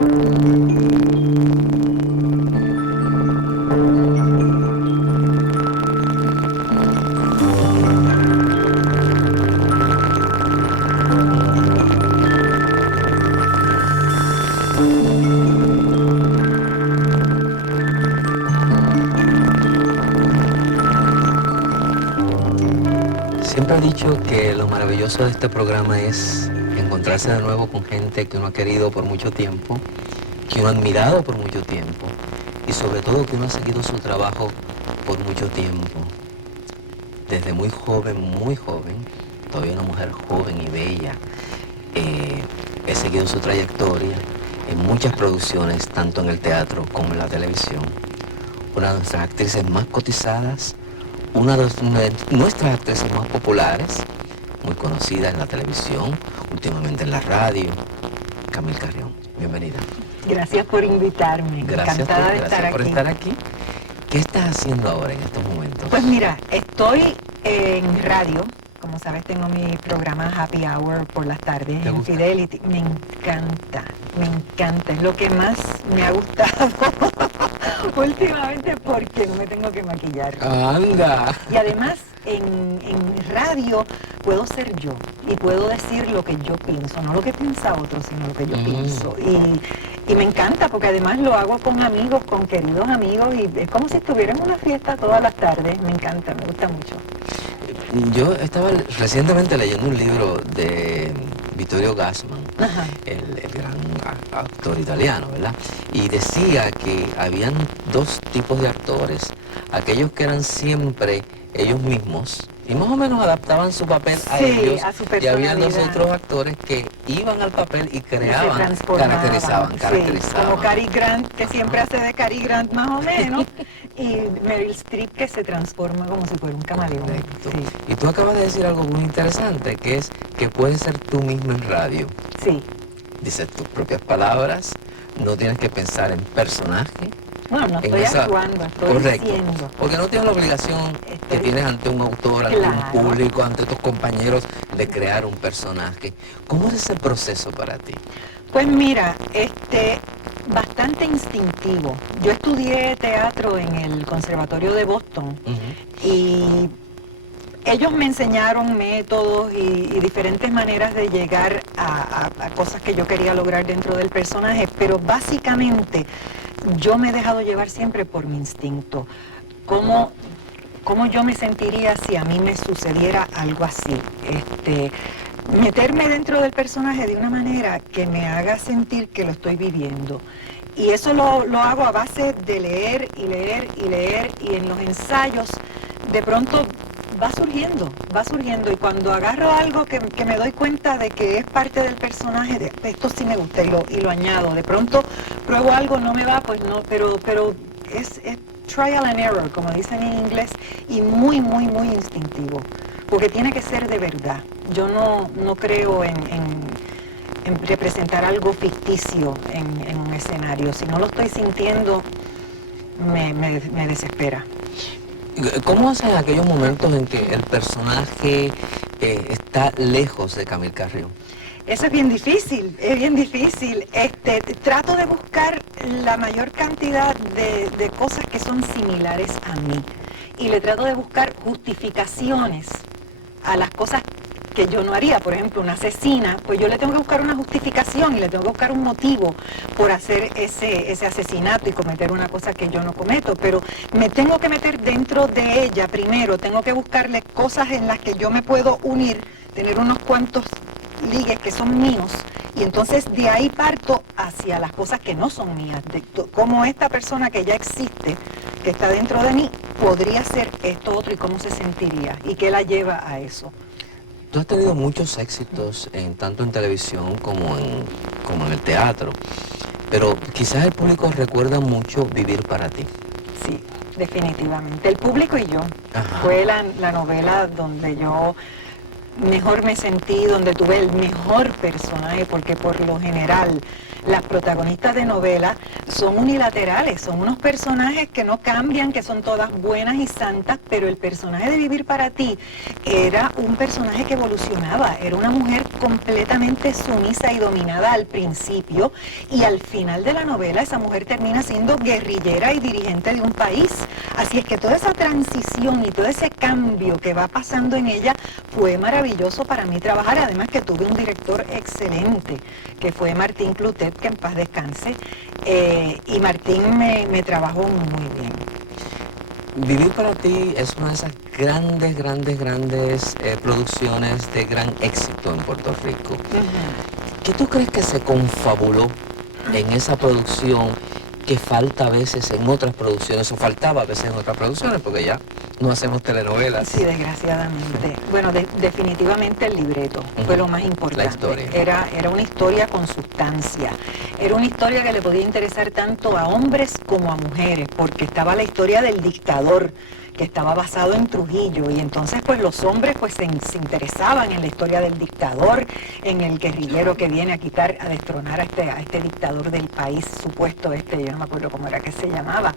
Siempre he dicho que lo maravilloso de este programa es encontrarse de nuevo con gente que uno ha querido por mucho tiempo, que uno ha admirado por mucho tiempo y sobre todo que uno ha seguido su trabajo por mucho tiempo. Desde muy joven, todavía una mujer joven y bella, he seguido su trayectoria en muchas producciones, tanto en el teatro como en la televisión. Una de nuestras actrices más cotizadas, una de nuestras actrices más populares, muy conocida en la televisión, últimamente en la radio, Camil Carrión. Bienvenida. Gracias por invitarme. Encantada de estar aquí. ¿Qué estás haciendo ahora en estos momentos? Pues mira, estoy en radio. Como sabes, tengo mi programa Happy Hour por las tardes en Fidelity. Me encanta. Es lo que más me ha gustado últimamente porque no me tengo que maquillar. ¡Anda! Y además, en radio puedo ser yo y puedo decir lo que yo pienso, no lo que piensa otro, sino lo que yo pienso. Y me encanta porque además lo hago con amigos, con queridos amigos, y es como si estuviera en una fiesta todas las tardes. Me encanta, me gusta mucho. Yo estaba recientemente leyendo un libro de Vittorio Gassman, el gran actor italiano, ¿verdad? Y decía que habían dos tipos de actores, aquellos que eran siempre ellos mismos y más o menos adaptaban su papel a ellos, a su y había los otros actores que iban al papel y creaban, caracterizaban. Como Cary Grant, que siempre hace de Cary Grant más o menos, y Meryl Streep, que se transforma como si fuera un camaleón. Sí. Y tú acabas de decir algo muy interesante, que es que puedes ser tú mismo en radio. Sí. Dices tus propias palabras, no tienes que pensar en personaje. No estoy actuando, estoy diciendo. Porque no tienes la obligación que tienes ante un autor, ante un público, ante tus compañeros, de crear un personaje. ¿Cómo es ese proceso para ti? Pues mira, bastante instintivo. Yo estudié teatro en el Conservatorio de Boston y ellos me enseñaron métodos y diferentes maneras de llegar a cosas que yo quería lograr dentro del personaje, pero básicamente yo me he dejado llevar siempre por mi instinto. ¿Cómo yo me sentiría si a mí me sucediera algo así? Meterme dentro del personaje de una manera que me haga sentir que lo estoy viviendo. Y eso lo hago a base de leer y leer y leer, y en los ensayos de pronto va surgiendo, y cuando agarro algo que me doy cuenta de que es parte del personaje, de esto sí me gusta y lo añado. De pronto pruebo algo, no me va, pues no, pero es trial and error, como dicen en inglés, y muy instintivo, porque tiene que ser de verdad. Yo no creo en representar algo ficticio en un escenario. Si no lo estoy sintiendo, me desespera. ¿Cómo haces aquellos momentos en que el personaje está lejos de Camil Carrión? Eso es bien difícil, Trato de buscar la mayor cantidad de cosas que son similares a mí. Y le trato de buscar justificaciones a las cosas que yo no haría. Por ejemplo, una asesina, pues yo le tengo que buscar una justificación y le tengo que buscar un motivo por hacer ese asesinato y cometer una cosa que yo no cometo, pero me tengo que meter dentro de ella primero, tengo que buscarle cosas en las que yo me puedo unir, tener unos cuantos ligues que son míos, y entonces de ahí parto hacia las cosas que no son mías, de cómo esta persona que ya existe, que está dentro de mí, podría ser esto otro y cómo se sentiría y qué la lleva a eso. Tú has tenido muchos éxitos, tanto en televisión como en el teatro, pero quizás el público recuerda mucho Vivir para ti. Sí, definitivamente. El público y yo. Fue la novela donde yo mejor me sentí, donde tuve el mejor personaje, porque por lo general las protagonistas de novelas son unilaterales, son unos personajes que no cambian, que son todas buenas y santas, pero el personaje de Vivir para ti era un personaje que evolucionaba, era una mujer completamente sumisa y dominada al principio, y al final de la novela esa mujer termina siendo guerrillera y dirigente de un país. Así es que toda esa transición y todo ese cambio que va pasando en ella fue maravilloso para mí trabajar, además que tuve un director excelente, que fue Martín Clotet, que en paz descanse, y Martín me trabajó muy bien. Vivir para ti es una de esas grandes producciones de gran éxito en Puerto Rico. ¿Qué tú crees que se confabuló en esa producción que falta a veces en otras producciones, o faltaba a veces en otras producciones, porque ya no hacemos telenovelas? Sí, desgraciadamente. Bueno, definitivamente el libreto fue lo más importante. La historia. Era una historia con sustancia. Era una historia que le podía interesar tanto a hombres como a mujeres, porque estaba la historia del dictador, que estaba basado en Trujillo, y entonces pues los hombres pues se interesaban en la historia del dictador, en el guerrillero que viene a destronar a este dictador del país supuesto, yo no me acuerdo cómo era que se llamaba,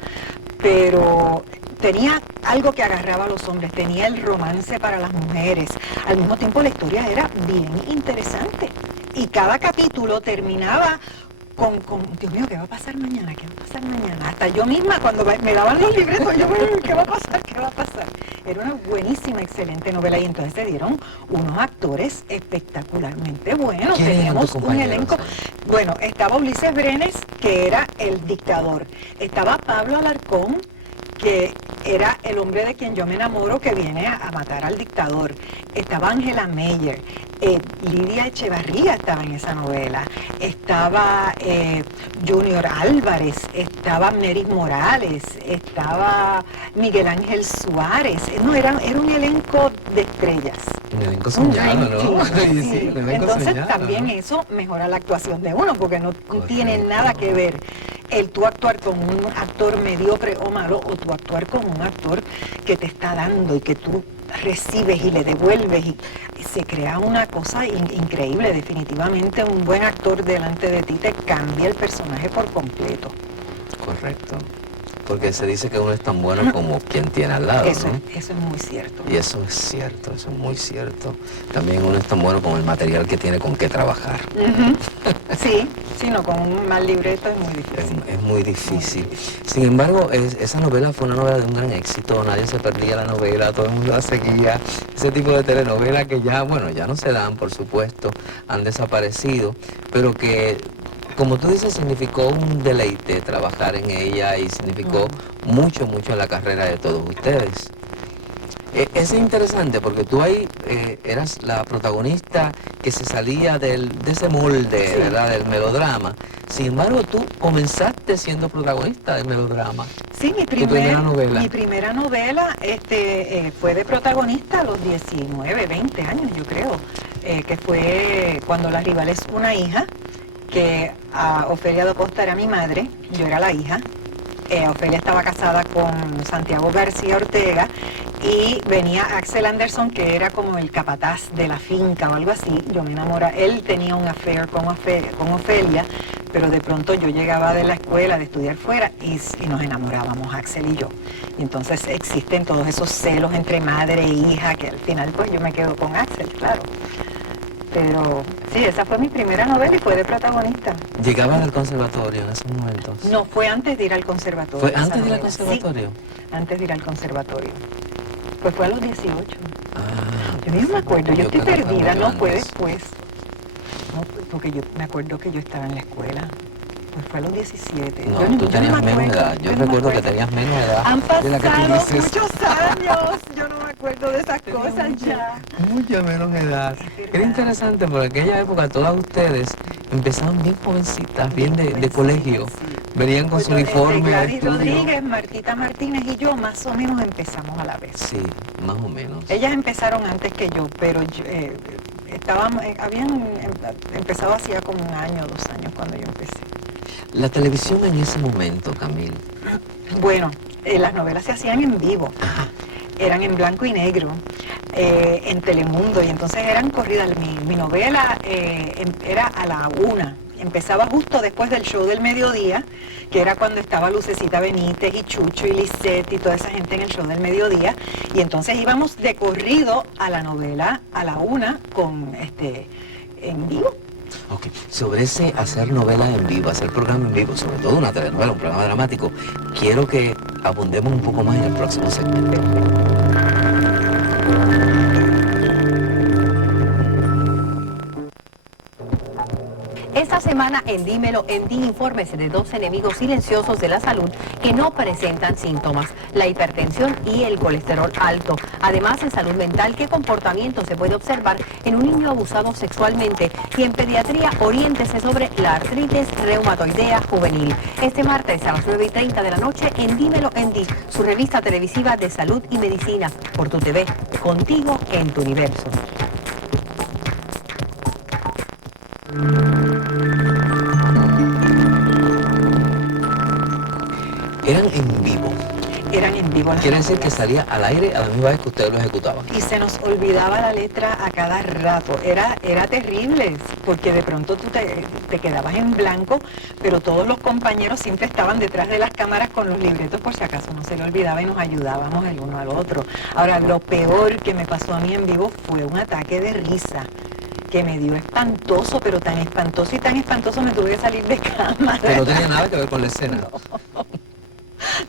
pero tenía algo que agarraba a los hombres, tenía el romance para las mujeres. Al mismo tiempo la historia era bien interesante, y cada capítulo terminaba con Dios mío, ¿qué va a pasar mañana? ¿Qué va a pasar mañana? Hasta yo misma, cuando me daban los libretos, yo, ¿qué va a pasar? ¿Qué va a pasar? Era una buenísima, excelente novela, y entonces se dieron unos actores espectacularmente buenos. Teníamos un elenco. Bueno, estaba Ulises Brenes, que era el dictador. Estaba Pablo Alarcón, que era el hombre de quien yo me enamoro, que viene a matar al dictador. Estaba Ángela Meyer, Lidia Echevarría estaba en esa novela, estaba Junior Álvarez, estaba Neris Morales, estaba Miguel Ángel Suárez. No, era un elenco de estrellas. Un elenco soñado, ¿no? Sí. Entonces soñado, también, ¿no? Eso mejora la actuación de uno, porque no tiene nada que ver el tú actuar con un actor mediocre o malo, o tú actuar con un actor que te está dando y que tú recibes y le devuelves, y se crea una cosa increíble. Definitivamente un buen actor delante de ti te cambia el personaje por completo. Correcto. Porque se dice que uno es tan bueno como quien tiene al lado, eso, ¿no? Eso es muy cierto. Y eso es cierto, eso es muy cierto. También uno es tan bueno como el material que tiene con qué trabajar. Sí, no, con un mal libreto es muy difícil. Es muy difícil. Sin embargo, esa novela fue una novela de un gran éxito, nadie se perdía la novela, todo el mundo la seguía. Ese tipo de telenovelas que ya, bueno, ya no se dan, por supuesto, han desaparecido, pero que, como tú dices, significó un deleite trabajar en ella, y significó mucho en la carrera de todos ustedes. Es interesante porque tú ahí eras la protagonista que se salía de ese molde, sí, ¿verdad?, del melodrama. Sin embargo, tú comenzaste siendo protagonista del melodrama. Sí, mi primera novela fue de protagonista a los 19, 20 años, yo creo, que fue Cuando la rival es una hija, que Ofelia da Costa era mi madre, yo era la hija. Ofelia estaba casada con Santiago García Ortega, y venía Axel Anderson, que era como el capataz de la finca o algo así. Yo me enamoré, él tenía un affair con Ofelia, pero de pronto yo llegaba de la escuela, de estudiar fuera, y nos enamorábamos, Axel y yo. Y entonces existen todos esos celos entre madre e hija, que al final pues yo me quedo con Axel, claro. Pero sí, esa fue mi primera novela y fue de protagonista. ¿Llegabas al conservatorio en esos momentos? No, fue antes de ir al conservatorio. ¿Fue antes de ir al conservatorio? Sí, antes de ir al conservatorio. Pues fue a los 18. Yo no me acuerdo, yo estoy perdida, no fue después. No, porque yo me acuerdo que yo estaba en la escuela. Pues fue a los 17. No, tú tenías menos edad. Yo recuerdo que tenías menos edad. Han pasado de la que tú dices. muchos años. Yo no me acuerdo de esas cosas ya. Mucha menos edad. Era interesante porque en aquella época todas ustedes empezaban bien jovencitas, bien de colegio. Sí. Venían con su uniforme. Gladys Rodríguez, Martita Martínez y yo más o menos empezamos a la vez. Sí, más o menos. Ellas empezaron antes que yo, pero habían empezado hacía como 1 año o 2 años cuando yo empecé. La televisión en ese momento, Camil. Bueno, las novelas se hacían en vivo. Ajá. Eran en blanco y negro. en Telemundo, y entonces eran corridas. Mi novela era a la 1, empezaba justo después del show del mediodía, que era cuando estaba Lucecita Benítez y Chucho y Lisette y toda esa gente en el show del mediodía, y entonces íbamos de corrido a la novela a la 1 con en vivo. Ok, sobre ese hacer novela en vivo, hacer programa en vivo, sobre todo una telenovela, un programa dramático, quiero que abundemos un poco más en el próximo segmento. Esta semana en Dímelo MD, infórmese de 2 enemigos silenciosos de la salud que no presentan síntomas: la hipertensión y el colesterol alto. Además, en salud mental, ¿qué comportamiento se puede observar en un niño abusado sexualmente? Y en pediatría, oriéntese sobre la artritis reumatoidea juvenil. Este martes a las 9:30 de la noche en Dímelo MD, su revista televisiva de salud y medicina, por tu TV, contigo en tu universo. Eran en vivo. Eran en vivo las Quiere decir que novelas. salía al aire a la misma vez que ustedes lo ejecutaban. Y se nos olvidaba la letra a cada rato. Era terrible, porque de pronto tú te quedabas en blanco, pero todos los compañeros siempre estaban detrás de las cámaras con los libretos por si acaso no se le olvidaba, y nos ayudábamos el uno al otro. Ahora, lo peor que me pasó a mí en vivo fue un ataque de risa que me dio espantoso, pero tan espantoso y tan espantoso me tuve que salir de cámara. Que no tenía nada que ver con la escena.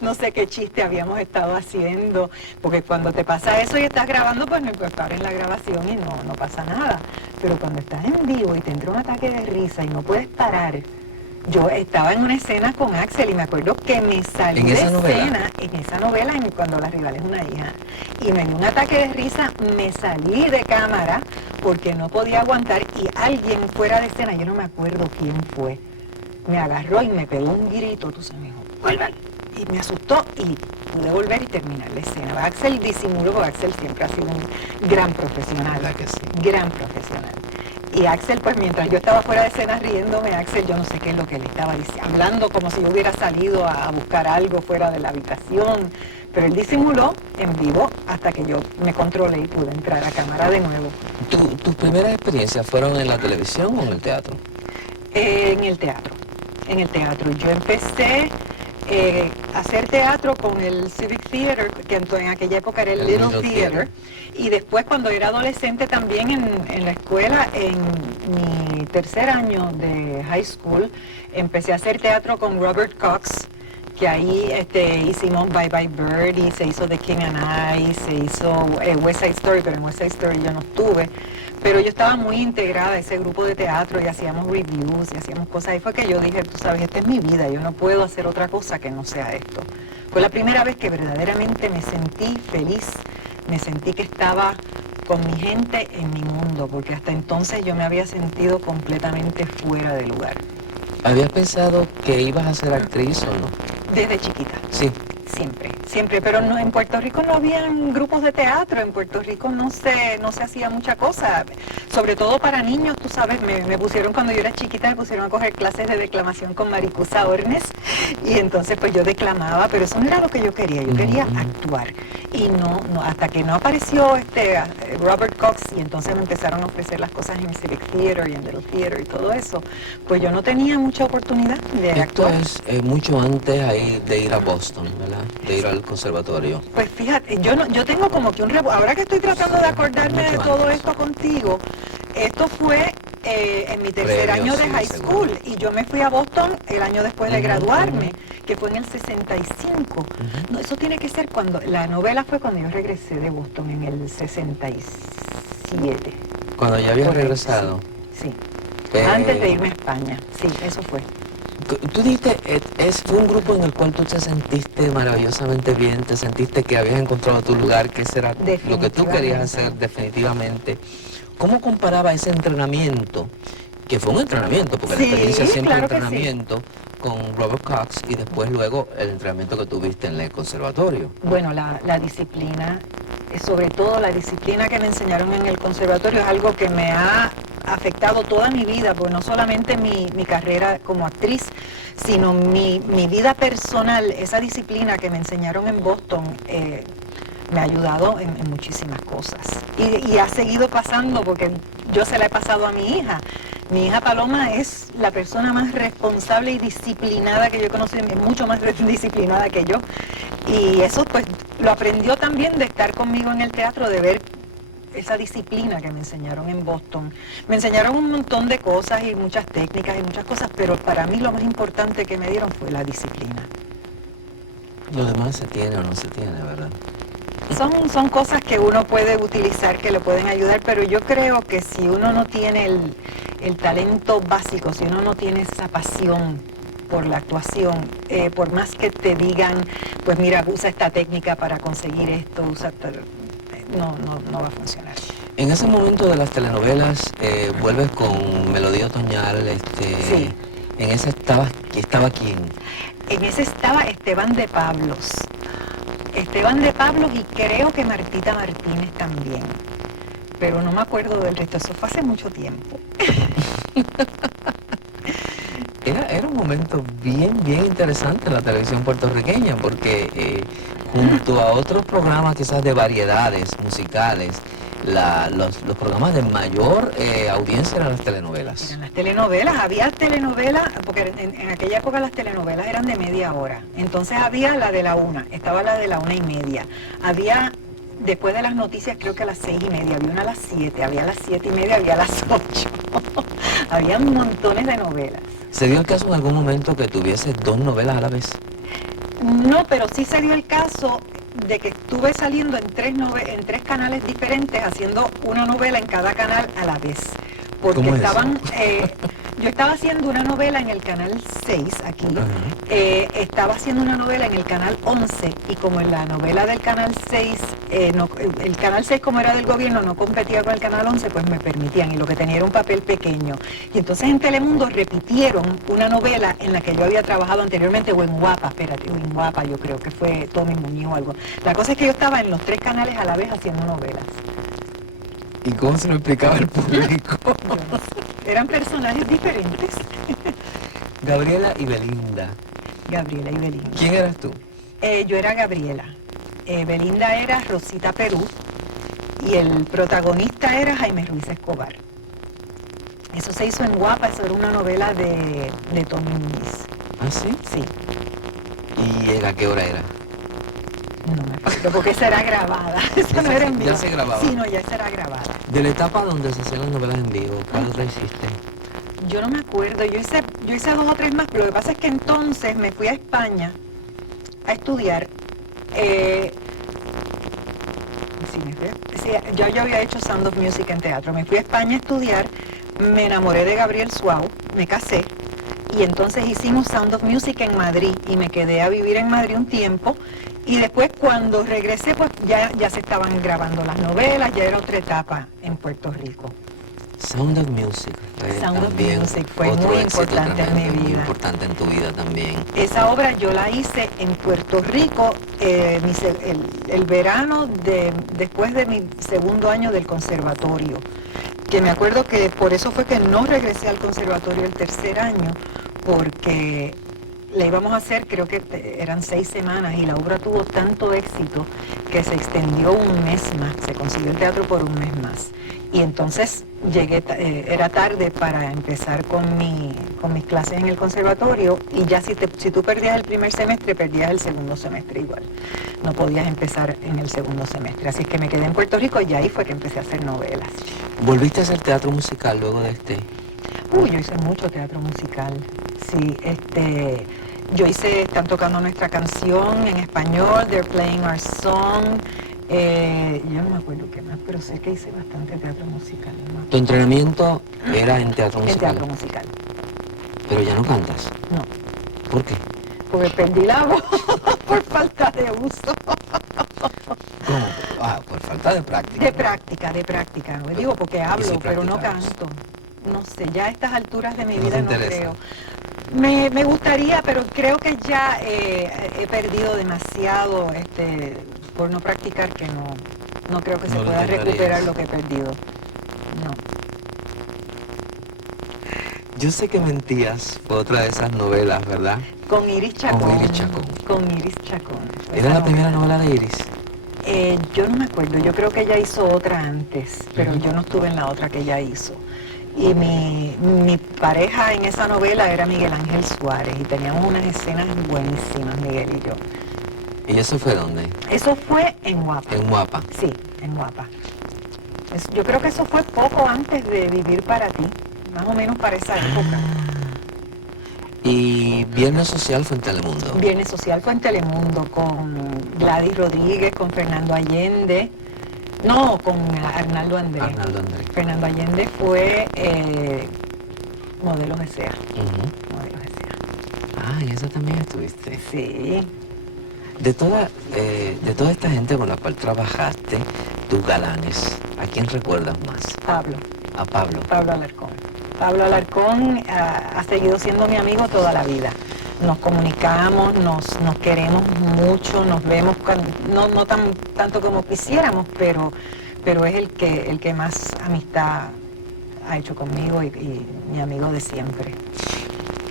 No sé qué chiste habíamos estado haciendo, porque cuando te pasa eso y estás grabando, pues no puedes parar en la grabación y no pasa nada. Pero cuando estás en vivo y te entra un ataque de risa y no puedes parar. Yo estaba en una escena con Axel y me acuerdo que me salí ¿En de esa novela? escena, en esa novela, Cuando la rival es una hija, y me dio un ataque de risa, me salí de cámara porque no podía aguantar, y alguien fuera de escena, yo no me acuerdo quién fue, me agarró y me pegó un grito, tú sabes, me dijo, vuelvan. Y me asustó y pude volver y terminar la escena. Axel disimuló, porque Axel siempre ha sido un gran profesional. ¿Verdad que sí? Gran profesional. Y Axel, pues mientras yo estaba fuera de escena riéndome, Axel, yo no sé qué es lo que le estaba diciendo, hablando como si yo hubiera salido a buscar algo fuera de la habitación. Pero él disimuló en vivo hasta que yo me controlé y pude entrar a cámara de nuevo. ¿Tus primeras experiencias fueron en la televisión o en el teatro? En el teatro. En el teatro. Yo empecé a hacer teatro con el Civic Theater, que en aquella época era el Little Theater. Y después, cuando era adolescente, también en la escuela, en mi tercer año de high school, empecé a hacer teatro con Robert Cox, que ahí hicimos Bye Bye Birdie, se hizo The King and I, se hizo West Side Story, pero en West Side Story yo no estuve. Pero yo estaba muy integrada a ese grupo de teatro y hacíamos reviews y hacíamos cosas. Ahí fue que yo dije, tú sabes, esta es mi vida, yo no puedo hacer otra cosa que no sea esto. Fue la primera vez que verdaderamente me sentí feliz, me sentí que estaba con mi gente en mi mundo, porque hasta entonces yo me había sentido completamente fuera de lugar. ¿Habías pensado que ibas a ser actriz o no? Desde chiquita. Sí. Siempre, pero no, en Puerto Rico no habían grupos de teatro, en Puerto Rico no se hacía mucha cosa, sobre todo para niños, tú sabes, me pusieron cuando yo era chiquita, me pusieron a coger clases de declamación con Maricusa Ornes, y entonces pues yo declamaba, pero eso no era lo que yo quería actuar, y no, hasta que no apareció Robert Cox, y entonces me empezaron a ofrecer las cosas en Civic Theater y en Little Theater y todo eso, pues yo no tenía mucha oportunidad de Esto actuar. es mucho antes ahí de ir a Boston, ¿verdad? De ir al conservatorio. Pues fíjate, yo tengo como que ahora que estoy tratando de acordarme de todo esto contigo, esto fue en mi tercer año de high school, y yo me fui a Boston el año después de graduarme, que fue en el 65. No, eso tiene que ser cuando, la novela fue cuando yo regresé de Boston en el 67. Cuando ya habías Correcto, regresado. Sí, antes de irme a España, sí, eso fue. Tú dijiste, fue un grupo en el cual tú te sentiste maravillosamente bien, te sentiste que habías encontrado tu lugar, que ese era lo que tú querías hacer definitivamente. ¿Cómo comparaba ese entrenamiento, que fue un entrenamiento, porque la experiencia siempre claro es entrenamiento, con Robert Cox y después luego el entrenamiento que tuviste en el conservatorio? Bueno, la disciplina, sobre todo la disciplina que me enseñaron en el conservatorio, es algo que me ha afectado toda mi vida, porque no solamente mi carrera como actriz, sino mi vida personal. Esa disciplina que me enseñaron en Boston me ha ayudado en muchísimas cosas. Y ha seguido pasando porque yo se la he pasado a mi hija. Mi hija Paloma es la persona más responsable y disciplinada que yo he conocido, es mucho más disciplinada que yo. Y eso pues lo aprendió también de estar conmigo en el teatro, de ver esa disciplina que me enseñaron en Boston. Me enseñaron un montón de cosas y muchas técnicas y muchas cosas, pero para mí lo más importante que me dieron fue la disciplina. Lo demás se tiene o no se tiene, ¿verdad? Son cosas que uno puede utilizar, que le pueden ayudar, pero yo creo que si uno no tiene el talento básico, si uno no tiene esa pasión por la actuación, por más que te digan, pues mira, usa esta técnica para conseguir esto, no va a funcionar. En ese momento de las telenovelas, vuelves con Melodía Otoñal, Sí. En esa estaba quién. En ese estaba Esteban de Pablos. Esteban de Pablos y creo que Martita Martínez también. Pero no me acuerdo del resto, eso fue hace mucho tiempo. Era un momento bien interesante en la televisión puertorriqueña, porque junto a otros programas quizás de variedades musicales, los programas de mayor audiencia eran las telenovelas. Eran las telenovelas, había telenovelas, porque en aquella época las telenovelas eran de media hora. Entonces había la de la 1, estaba la de la 1:30. Había, después de las noticias, creo que a las 6:30, había una a las 7, había a las 7:30, había a las 8. Había montones de novelas. ¿Se dio el caso en algún momento que tuviese dos novelas a la vez? No, pero sí se dio el caso de que estuve saliendo en tres canales diferentes, haciendo una novela en cada canal a la vez. Porque ¿Cómo es estaban, yo estaba haciendo una novela en el canal 6 aquí, estaba haciendo una novela en el canal 11 y como en la novela del canal 6, el canal 6 como era del gobierno no competía con el canal 11, pues me permitían y lo que tenía era un papel pequeño. Y entonces en Telemundo repitieron una novela en la que yo había trabajado anteriormente, o en Guapa, yo creo que fue Tommy Muñoz o algo. La cosa es que yo estaba en los tres canales a la vez haciendo novelas. ¿Y cómo se lo explicaba al público? Yo no sé. Eran personajes diferentes. Gabriela y Belinda. Gabriela y Belinda. ¿Quién eras tú? Yo era Gabriela. Belinda era Rosita Perú y el protagonista era Jaime Ruiz Escobar. Eso se hizo en Guapa, eso era una novela de Tommy Muñiz. ¿Ah, sí? Sí, ¿Y a qué hora era? no me acuerdo porque esa era grabada. Esa no era en vivo. Ya se grababa. Sí, no, ya esa era grabada. De la etapa donde se hacían las novelas en vivo, ¿cuál otra hiciste? Yo no me acuerdo, yo hice 2 o 3 más, pero lo que pasa es que entonces me fui a España a estudiar. Yo ya había hecho Sound of Music en teatro. Me fui a España a estudiar, me enamoré de Gabriel Suau, me casé y entonces hicimos Sound of Music en Madrid y me quedé a vivir en Madrid un tiempo y después cuando regresé pues ya se estaban grabando las novelas, ya era otra etapa en Puerto Rico. Sound of Music fue Sound of también Music fue otro muy éxito importante en mi tremendo, muy vida. importante en tu vida también. Esa obra yo la hice en Puerto Rico el verano después de mi segundo año del conservatorio, que me acuerdo que por eso fue que no regresé al conservatorio el tercer año, porque la íbamos a hacer, creo que eran 6 semanas, y la obra tuvo tanto éxito que se extendió un mes más, se consiguió el teatro por un mes más. Y entonces llegué, era tarde para empezar con mis clases en el conservatorio, y ya si tú perdías el primer semestre, perdías el segundo semestre igual. No podías empezar en el segundo semestre. Así que me quedé en Puerto Rico y ahí fue que empecé a hacer novelas. ¿Volviste a hacer teatro musical luego de este? Yo hice mucho teatro musical. Sí, yo están tocando nuestra canción en español, They're Playing Our Song. Yo no me acuerdo qué más, pero sé que hice bastante teatro musical. ¿No? ¿Tu entrenamiento era en teatro En musical? teatro musical. Pero ya no cantas. No, ¿Por qué? porque perdí la voz por falta de uso. ¿Cómo? Por falta de práctica. De práctica. No digo porque hablo, si pero no practicabas? canto. No sé, ya a estas alturas de mi ¿No te vida no interesa? creo. Me gustaría, pero creo que ya he perdido demasiado por no practicar, que no creo que se No lo pueda intentarías. recuperar lo que he perdido. No. Yo sé que mentías fue otra de esas novelas, ¿verdad? Con Iris Chacón. Con Iris Chacón. Con Iris Chacón. ¿Era la primera novela de Iris? Yo no me acuerdo, yo creo que ella hizo otra antes, pero yo no estuve en la otra que ella hizo. Y mi pareja en esa novela era Miguel Ángel Suárez y teníamos unas escenas buenísimas, Miguel y yo. ¿Y eso fue dónde? Eso fue en Guapa. En Guapa. Sí, en Guapa. Yo creo que eso fue poco antes de Vivir para ti, más o menos para esa época. Y Viernes Social fue en Telemundo. Viernes Social fue en Telemundo con Gladys Rodríguez, con Fernando Allende. No, con Arnaldo Andrés. Arnaldo Andrés. Fernando Allende fue Modelos de SEA. Ujú. Modelos de SEA. Ah, y eso también estuviste. Sí. De toda esta gente con la cual trabajaste, tus galanes, ¿a quién recuerdas más? Pablo. A Pablo. Pablo Alarcón. Pablo Alarcón ha seguido siendo mi amigo toda la vida. Nos comunicamos, nos queremos mucho, nos vemos, no tanto como quisiéramos, pero es el que más amistad ha hecho conmigo y mi amigo de siempre.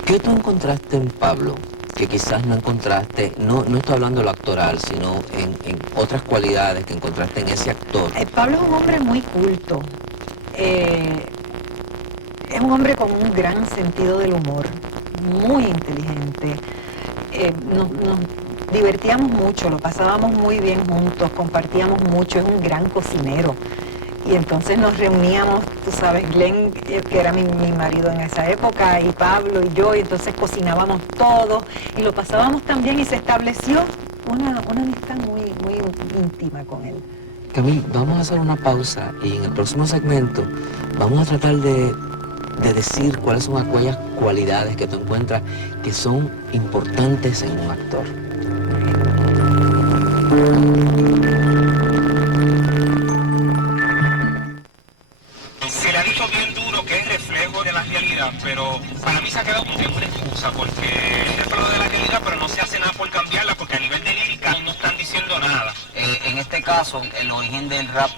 ¿Qué tú encontraste en Pablo que quizás no encontraste, no estoy hablando de lo actoral, sino en otras cualidades que encontraste en ese actor? Pablo es un hombre muy culto. Es un hombre con un gran sentido del humor, muy inteligente. Nos divertíamos mucho, lo pasábamos muy bien juntos, compartíamos mucho, es un gran cocinero. Y entonces nos reuníamos, tú sabes, Glenn, que era mi marido en esa época, y Pablo y yo, y entonces cocinábamos todos y lo pasábamos tan bien y se estableció una amistad muy, muy íntima con él. Camil, vamos a hacer una pausa y en el próximo segmento vamos a tratar de decir cuáles son aquellas cualidades que tú encuentras que son importantes en un actor. Se le ha dicho bien duro que es reflejo de la realidad, pero para mí se ha quedado como una excusa, porque es reflejo de la realidad, pero no se hace nada por cambiarla, porque a nivel de lírica no están diciendo nada. En este caso, el origen del rap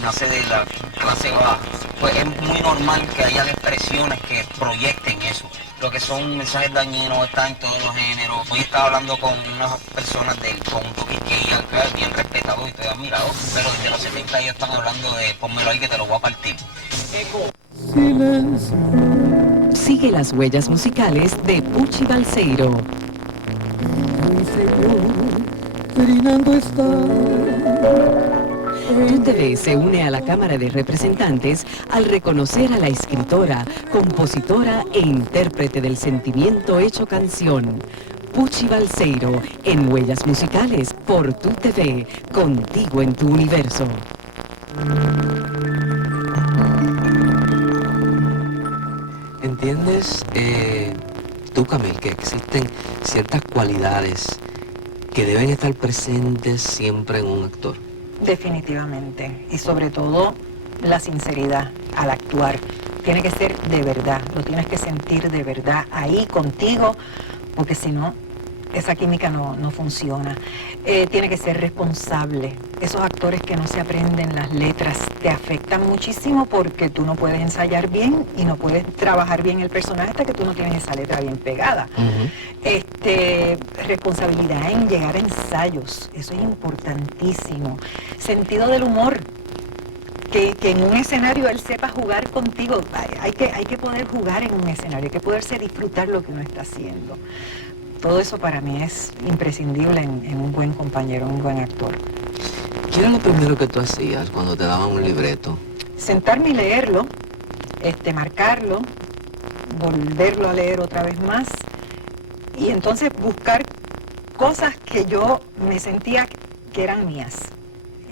nace de la clase baja. Pues es muy normal que haya expresiones que proyecten eso. Lo que son mensajes dañinos están en todos los géneros. Hoy estaba hablando con unas personas del conjunto Quisqueya, que es bien respetado y estoy admirado, pero desde los 70 ellos están hablando de pónmelo ahí que te lo voy a partir. Sigue las huellas musicales de Puchi Balseiro. TUTV se une a la Cámara de Representantes al reconocer a la escritora, compositora e intérprete del sentimiento hecho canción. Puchi Balseiro, en Huellas Musicales por TUTV, contigo en tu universo. ¿Entiendes, tú, Camil, que existen ciertas cualidades que deben estar presentes siempre en un actor? Definitivamente. Y sobre todo la sinceridad al actuar. Tiene que ser de verdad, lo tienes que sentir de verdad ahí contigo, porque si no, esa química no funciona. Tiene que ser responsable. Esos actores que no se aprenden las letras te afectan muchísimo porque tú no puedes ensayar bien y no puedes trabajar bien el personaje hasta que tú no tienes esa letra bien pegada. Responsabilidad en llegar a ensayos, eso es importantísimo. Sentido del humor. Que en un escenario él sepa jugar contigo. Hay que poder jugar en un escenario, hay que poderse disfrutar lo que uno está haciendo. Todo eso para mí es imprescindible en un buen compañero, un buen actor. ¿Qué era lo primero que tú hacías cuando te daban un libreto? Sentarme y leerlo, marcarlo, volverlo a leer otra vez más y entonces buscar cosas que yo me sentía que eran mías.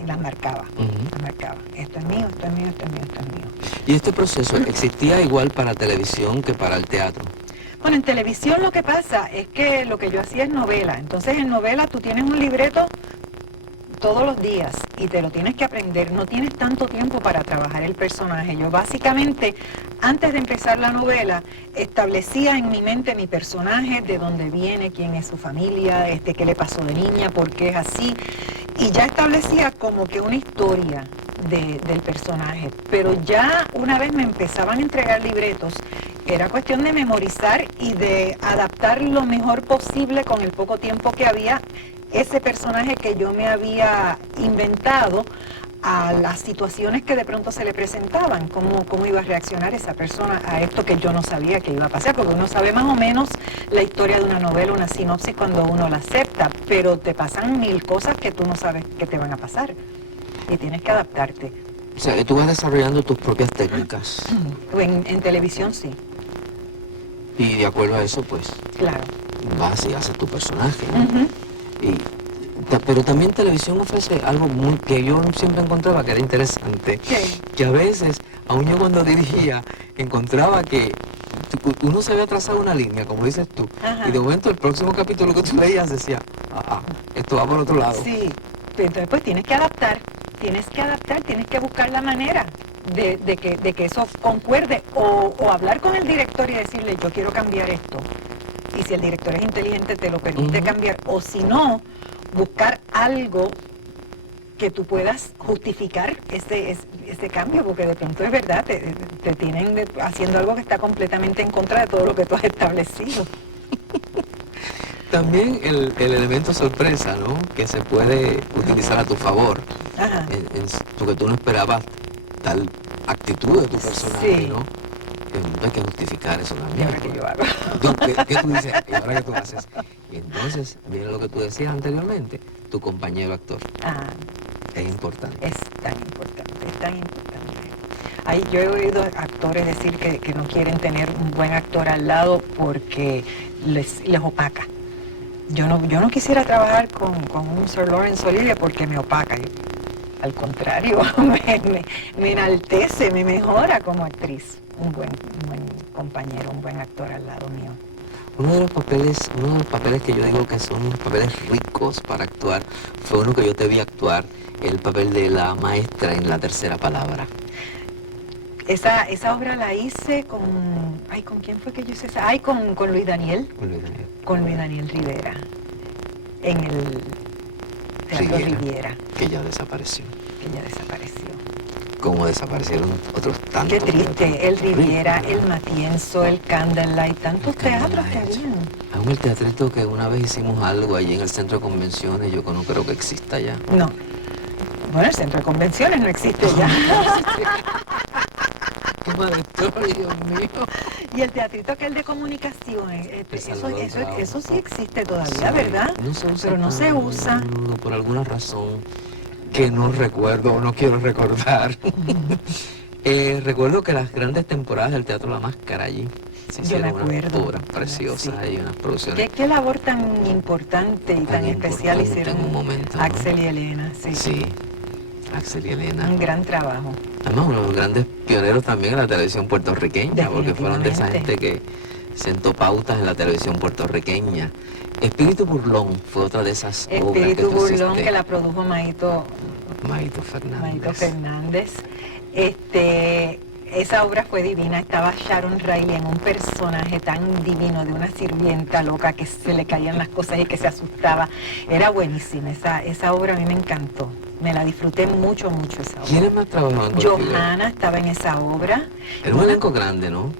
Y las marcaba, las marcaba. Esto es mío, esto es mío, esto es mío, esto es mío. ¿Y este proceso existía igual para televisión que para el teatro? Bueno, en televisión lo que pasa es que lo que yo hacía es novela. Entonces en novela tú tienes un libreto todos los días y te lo tienes que aprender. No tienes tanto tiempo para trabajar el personaje. Yo básicamente, antes de empezar la novela, establecía en mi mente mi personaje, de dónde viene, quién es su familia, qué le pasó de niña, por qué es así. Y ya establecía como que una historia del personaje. Pero ya una vez me empezaban a entregar libretos, era cuestión de memorizar y de adaptar lo mejor posible con el poco tiempo que había ese personaje que yo me había inventado a las situaciones que de pronto se le presentaban, cómo iba a reaccionar esa persona a esto que yo no sabía que iba a pasar, porque uno sabe más o menos la historia de una novela, una sinopsis cuando uno la acepta, pero te pasan 1000 cosas que tú no sabes que te van a pasar y tienes que adaptarte. O sea, que tú vas desarrollando tus propias técnicas En televisión sí, y de acuerdo a eso, pues, claro. vas y haces tu personaje, ¿no? Ujú. Pero también televisión ofrece algo muy que yo siempre encontraba que era interesante, ¿Qué? que a veces, aun yo cuando dirigía, encontraba que uno se había trazado una línea, como dices tú, Ajá. y de momento el próximo capítulo que tú leías decía, esto va por otro lado. Sí, pero entonces pues tienes que adaptar, tienes que buscar la manera de que eso concuerde o hablar con el director y decirle yo quiero cambiar esto. Y si el director es inteligente te lo permite cambiar, o si no, buscar algo que tú puedas justificar ese cambio, porque de pronto es verdad, te tienen haciendo algo que está completamente en contra de todo lo que tú has establecido. También el elemento sorpresa, ¿no? Que se puede utilizar a tu favor, Ajá. porque tú no esperabas tal actitud de tu personaje, Sí. ¿no? Hay que justificar eso ¿Y también. ahora qué yo hago? ¿Qué tú dices? ¿Y ahora qué tú haces? Y entonces, mira lo que tú decías anteriormente, tu compañero actor. Ah, Es importante. es tan importante, es tan importante. Yo he oído actores decir que no quieren tener un buen actor al lado porque les opaca. Yo no quisiera trabajar con un Sir Laurence Olivier porque me opaca. Al contrario, me enaltece, me mejora como actriz. Un buen compañero, un buen actor al lado mío. Uno de los papeles que yo digo que son unos papeles ricos para actuar, fue uno que yo te vi actuar, el papel de la maestra en La Tercera Palabra. Esa obra la hice con quién fue que yo hice esa? Con Luis Daniel. Con Luis Daniel Rivera, en el Teatro Riviera, que ya desapareció. Como desaparecieron otros tantos. Qué triste, el Riviera, el Matienzo, el Candlelight, tantos teatros que habían. Aún el teatrito que una vez hicimos algo allí en el centro de convenciones, yo no creo que exista ya. No. Bueno, el centro de convenciones no existe ya. Qué mala historia, Dios mío. Y el teatrito aquel de comunicaciones, eso sí existe todavía, Sí, ¿verdad? no se usa Pero no se tanto, usa. no, por alguna razón que no recuerdo o no quiero recordar. Recuerdo que las grandes temporadas del Teatro La Máscara allí se Yo me hicieron acuerdo. unas obras preciosas, Sí. hay unas producciones. ¿Qué labor tan importante y tan especial importante hicieron en un momento, ¿no? Axel y Elena? Sí. Sí, Axel y Elena. Un gran trabajo. Además, uno de los grandes pioneros también en la televisión puertorriqueña, porque fueron de esa gente Definitivamente. que sentó pautas en la televisión puertorriqueña. Espíritu Burlón fue otra de esas obras que Espíritu tú Burlón, hiciste. que la produjo Maito Fernández. Esa obra fue divina, estaba Sharon Riley en un personaje tan divino de una sirvienta loca que se le caían las cosas y que se asustaba. Era buenísima, esa obra a mí me encantó, me la disfruté mucho esa obra. ¿Quiénes más trabajaban contigo? Johanna estaba en esa obra. Era un elenco grande, ¿no?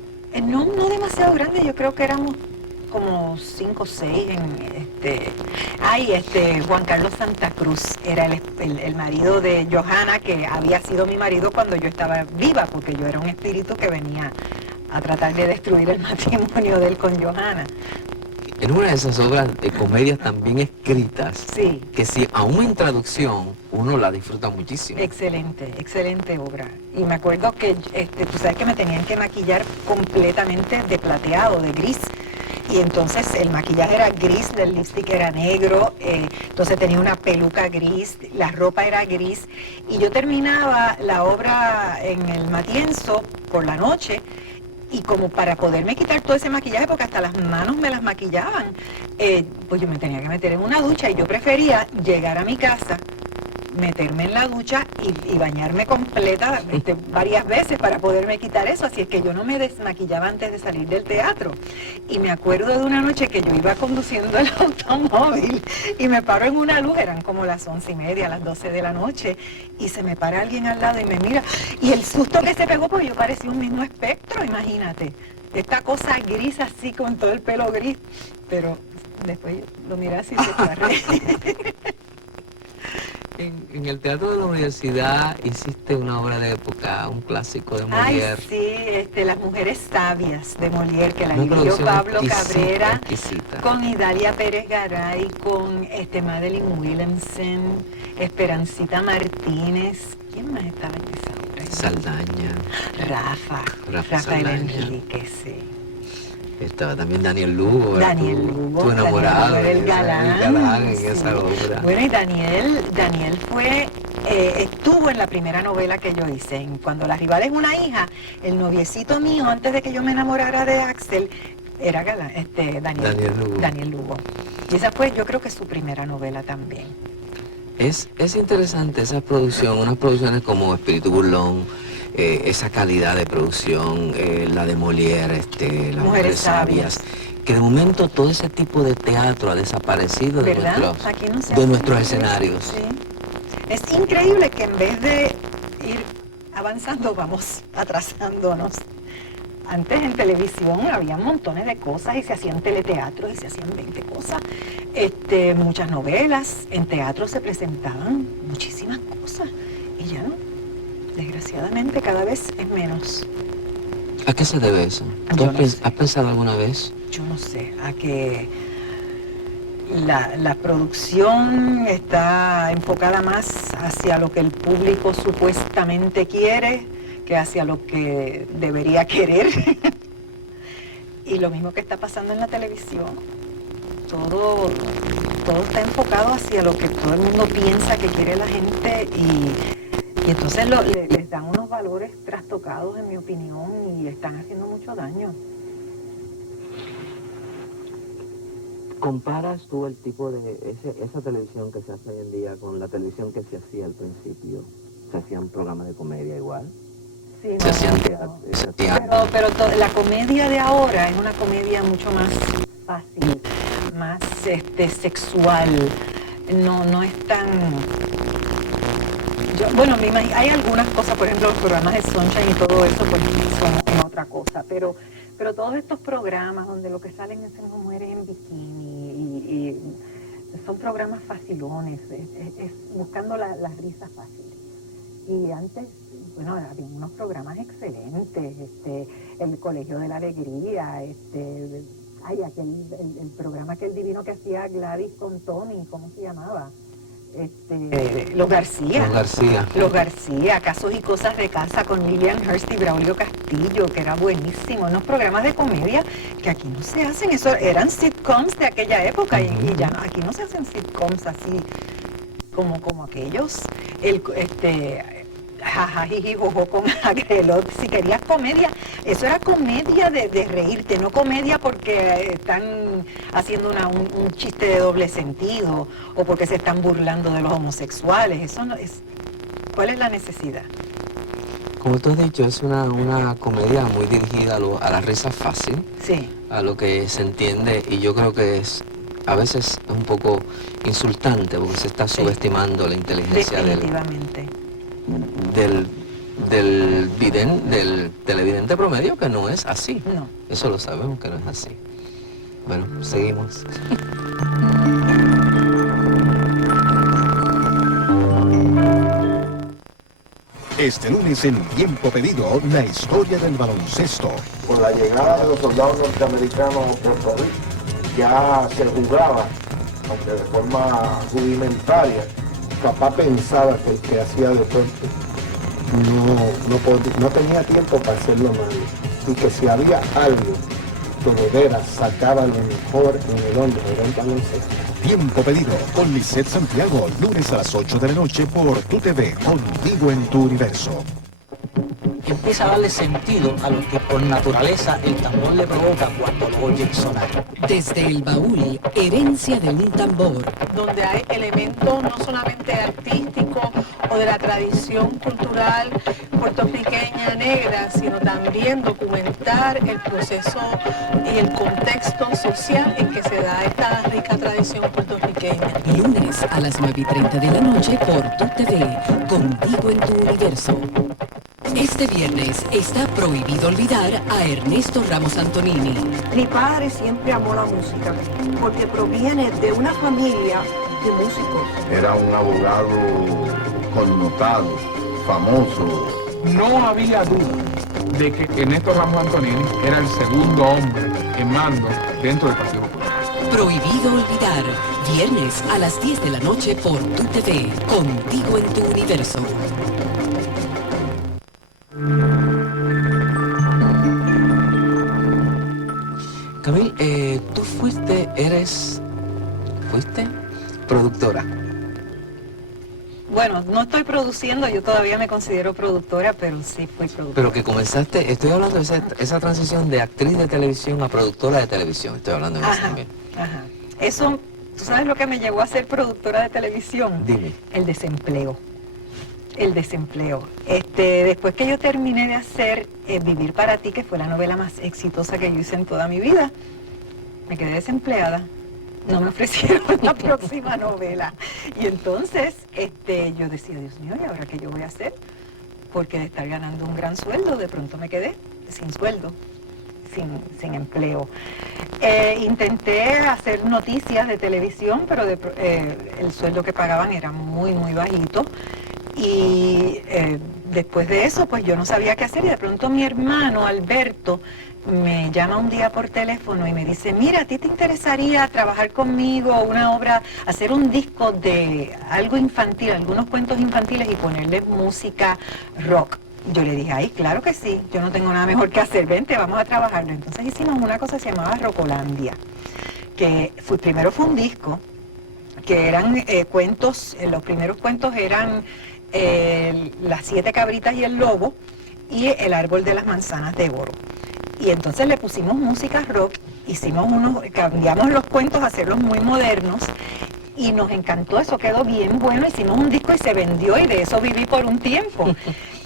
No demasiado grande, yo creo que éramos como 5 o 6 Juan Carlos Santa Cruz era el marido de Johanna, que había sido mi marido cuando yo estaba viva, porque yo era un espíritu que venía a tratar de destruir el matrimonio de él con Johanna. Era una de esas obras de comedias tan bien escritas, Sí, que si aún en traducción uno la disfruta muchísimo. excelente obra. Y me acuerdo que, tú sabes que me tenían que maquillar completamente de plateado, de gris. Y entonces el maquillaje era gris, el lipstick era negro, entonces tenía una peluca gris, la ropa era gris. Y yo terminaba la obra en el Matienzo por la noche, y como para poderme quitar todo ese maquillaje, porque hasta las manos me las maquillaban, pues yo me tenía que meter en una ducha, y yo prefería llegar a mi casa, meterme en la ducha y bañarme completa varias veces para poderme quitar eso, así es que yo no me desmaquillaba antes de salir del teatro. Y me acuerdo de una noche que yo iba conduciendo el automóvil y me paro en una luz, eran como las 11:30, las 12 de la noche, y se me para alguien al lado y me mira, y el susto que se pegó, porque yo parecía un mismo espectro, imagínate, esta cosa gris así con todo el pelo gris, pero Después lo miré así y se echó a reír. En el Teatro de la Universidad hiciste una obra de época, un clásico de Ay, Molière. sí, Las mujeres sabias de Molière, que la Una dirigió producción Pablo exquisita, Cabrera, exquisita. con Idalia Pérez Garay, con Madeline Williamson, Esperancita Martínez. ¿Quién más estaba en esa obra? Saldaña. Rafael Saldaña. Enrique, sí. Estaba también Daniel Lugo, ¿verdad? Daniel Lugo, tu enamorado, Daniel Lugo era el galán, en sí. esa obra. Bueno, y Daniel estuvo en la primera novela que yo hice, Cuando la rival es una hija. El noviecito mío, antes de que yo me enamorara de Axel, era galán, Daniel Lugo. Y esa fue, yo creo que su primera novela también. Es interesante esa producción, unas producciones como Espíritu Burlón, esa calidad de producción, la de Molière, Las mujeres sabias, que de momento todo ese tipo de teatro ha desaparecido de ¿Verdad? Aquí no se de hace nuestros eso, escenarios. sí. Es increíble que en vez de ir avanzando, vamos atrasándonos. Antes en televisión había montones de cosas y se hacían teleteatros y se hacían 20 cosas. Muchas novelas, en teatro se presentaban muchísimas cosas y ya no. Desgraciadamente cada vez es menos. ¿A qué se debe eso? Yo no sé. ¿Has pensado alguna vez? Yo no sé, a que la producción está enfocada más hacia lo que el público supuestamente quiere que hacia lo que debería querer. Y lo mismo que está pasando en la televisión. Todo está enfocado hacia lo que todo el mundo piensa que quiere la gente y entonces les dan unos valores trastocados, en mi opinión, y le están haciendo mucho daño. ¿Comparas tú el tipo de esa televisión que se hace hoy en día con la televisión que se hacía al principio? ¿Se hacían programas de comedia igual? Sí, Se hacían teatro. pero la comedia de ahora es una comedia mucho más fácil, más sexual. No es tan... Bueno, hay algunas cosas, por ejemplo, los programas de Sunshine y todo eso, pues son otra cosa, pero todos estos programas donde lo que salen es mujeres en bikini y son programas facilones, es buscando las risas fáciles. Y antes, bueno, había unos programas excelentes, el Colegio de la Alegría, el programa aquel divino que hacía Gladys con Tommy, ¿cómo se llamaba? Los García. Los García, Casos y Cosas de Casa con Lillian Hurst y Braulio Castillo, que era buenísimo. Unos programas de comedia que aquí no se hacen. Eso eran sitcoms de aquella época y ya no, aquí no se hacen sitcoms así como aquellos. Jajajijijojo con Agrelot. Si querías comedia, eso era comedia de reírte, no comedia porque están haciendo un chiste de doble sentido o porque se están burlando de los homosexuales. Eso no es. ¿Cuál es la necesidad? Como tú has dicho, es una comedia muy dirigida a la risa fácil, Sí. a lo que se entiende, y yo creo que a veces es un poco insultante porque se está subestimando la inteligencia Definitivamente. del televidente promedio, que no es así. No. Eso lo sabemos que no es así. Bueno, seguimos. Este lunes en Tiempo Pedido, la historia del baloncesto. Con la llegada de los soldados norteamericanos a Puerto Rico, ya se jugaba, aunque de forma rudimentaria. Papá pensaba que el que hacía deporte no tenía tiempo para hacerlo mal, y que si había algo que de veras sacaba lo mejor en el hombre, era el baloncesto. Tiempo Pedido con Lisette Santiago, lunes a las 8 de la noche por Tu TV, contigo en tu universo. Empieza a darle sentido a lo que por naturaleza el tambor le provoca cuando lo oye sonar. Desde el baúl, herencia de un tambor. Donde hay elementos no solamente artísticos o de la tradición cultural puertorriqueña negra, sino también documentar el proceso y el contexto social en que se da esta rica tradición puertorriqueña. Lunes a las 9:30 de la noche por Tu TV, contigo en tu universo. Este viernes está prohibido olvidar a Ernesto Ramos Antonini. Mi padre siempre amó la música porque proviene de una familia de músicos. Era un abogado connotado, famoso. No había duda de que Ernesto Ramos Antonini era el segundo hombre en mando dentro del Partido Popular. Prohibido olvidar, viernes a las 10 de la noche por TUTV, contigo en tu universo. Camil, tú fuiste productora. Bueno, no estoy produciendo, yo todavía me considero productora, pero sí fui productora. Pero que comenzaste, estoy hablando de esa transición de actriz de televisión a productora de televisión, estoy hablando de eso también. Ajá. Eso, ¿tú sabes lo que me llevó a ser productora de televisión? Dime. El desempleo. El desempleo. Después que yo terminé de hacer Vivir para ti, que fue la novela más exitosa que yo hice en toda mi vida, me quedé desempleada. No me ofrecieron la próxima novela. Y entonces yo decía, Dios mío, ¿y ahora qué yo voy a hacer? Porque de estar ganando un gran sueldo, de pronto me quedé sin sueldo, sin empleo. Intenté hacer noticias de televisión, pero el sueldo que pagaban era muy, muy bajito. Y después de eso, pues yo no sabía qué hacer. Y de pronto mi hermano, Alberto, me llama un día por teléfono y me dice, mira, ¿a ti te interesaría trabajar conmigo una obra, hacer un disco de algo infantil, algunos cuentos infantiles y ponerle música rock? Yo le dije, ay, claro que sí, yo no tengo nada mejor que hacer, vente, vamos a trabajarlo. Entonces hicimos una cosa que se llamaba Rocolandia, que primero fue un disco, que eran cuentos, los primeros cuentos eran Las 7 cabritas y el lobo y El árbol de las manzanas de oro. Y entonces le pusimos música rock, cambiamos los cuentos a hacerlos muy modernos y nos encantó, eso quedó bien bueno, hicimos un disco y se vendió y de eso viví por un tiempo.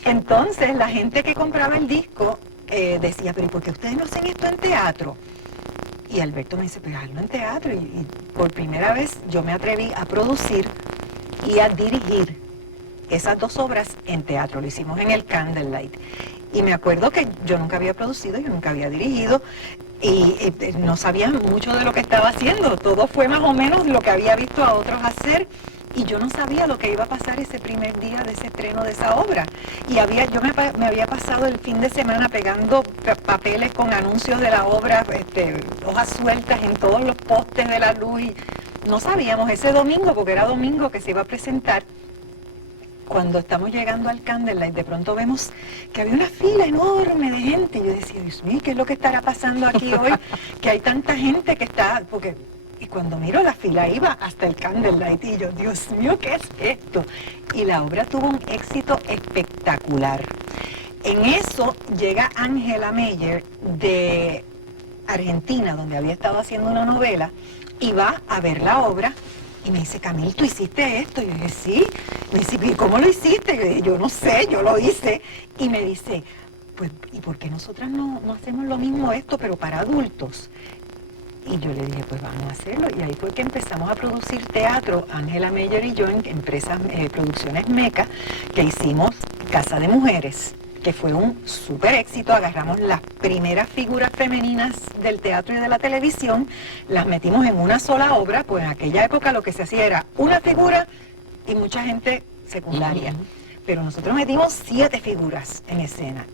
Entonces la gente que compraba el disco decía, pero ¿y por qué ustedes no hacen esto en teatro? Y Alberto me dice, pero hazlo en teatro. Y por primera vez yo me atreví a producir y a dirigir esas 2 obras en teatro, lo hicimos en el Candlelight. Y me acuerdo que yo nunca había producido, yo nunca había dirigido y no sabía mucho de lo que estaba haciendo. Todo fue más o menos lo que había visto a otros hacer y yo no sabía lo que iba a pasar ese primer día de ese estreno de esa obra. Y yo me había pasado el fin de semana pegando papeles con anuncios de la obra, hojas sueltas en todos los postes de la luz. Y no sabíamos ese domingo, porque era domingo que se iba a presentar. Cuando estamos llegando al Candlelight, de pronto vemos que había una fila enorme de gente. Y yo decía, Dios mío, ¿qué es lo que estará pasando aquí hoy? Que hay tanta gente que está... Y cuando miro la fila iba hasta el Candlelight y yo, Dios mío, ¿qué es esto? Y la obra tuvo un éxito espectacular. En eso llega Ángela Meyer de Argentina, donde había estado haciendo una novela, y va a ver la obra. Y me dice, Camil, ¿tú hiciste esto? Y yo dije, sí. Me dice, ¿y cómo lo hiciste? Yo dije, yo no sé, yo lo hice. Y me dice, pues, ¿y por qué nosotras no hacemos lo mismo esto, pero para adultos? Y yo le dije, pues vamos a hacerlo. Y ahí fue que empezamos a producir teatro, Ángela Meyer y yo, en empresas, Producciones Meca, que hicimos Casa de Mujeres, que fue un súper éxito. Agarramos las primeras figuras femeninas del teatro y de la televisión, las metimos en una sola obra, pues en aquella época lo que se hacía era una figura y mucha gente secundaria. Pero nosotros metimos 7 figuras en escena.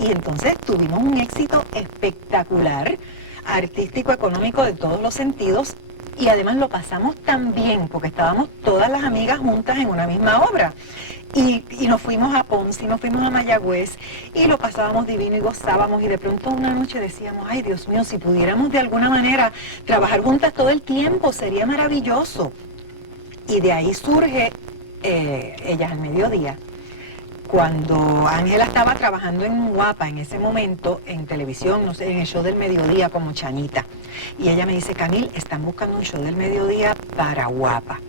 Y entonces tuvimos un éxito espectacular, artístico, económico, de todos los sentidos, y además lo pasamos tan bien, porque estábamos todas las amigas juntas en una misma obra. Y nos fuimos a Ponce, y nos fuimos a Mayagüez, y lo pasábamos divino y gozábamos, y de pronto una noche decíamos, ay Dios mío, si pudiéramos de alguna manera trabajar juntas todo el tiempo, sería maravilloso. Y de ahí surge Ellas al Mediodía. Cuando Ángela estaba trabajando en Guapa en ese momento, en televisión, no sé, en el show del mediodía como Chanita. Y ella me dice, Camil, están buscando un show del mediodía para Guapa.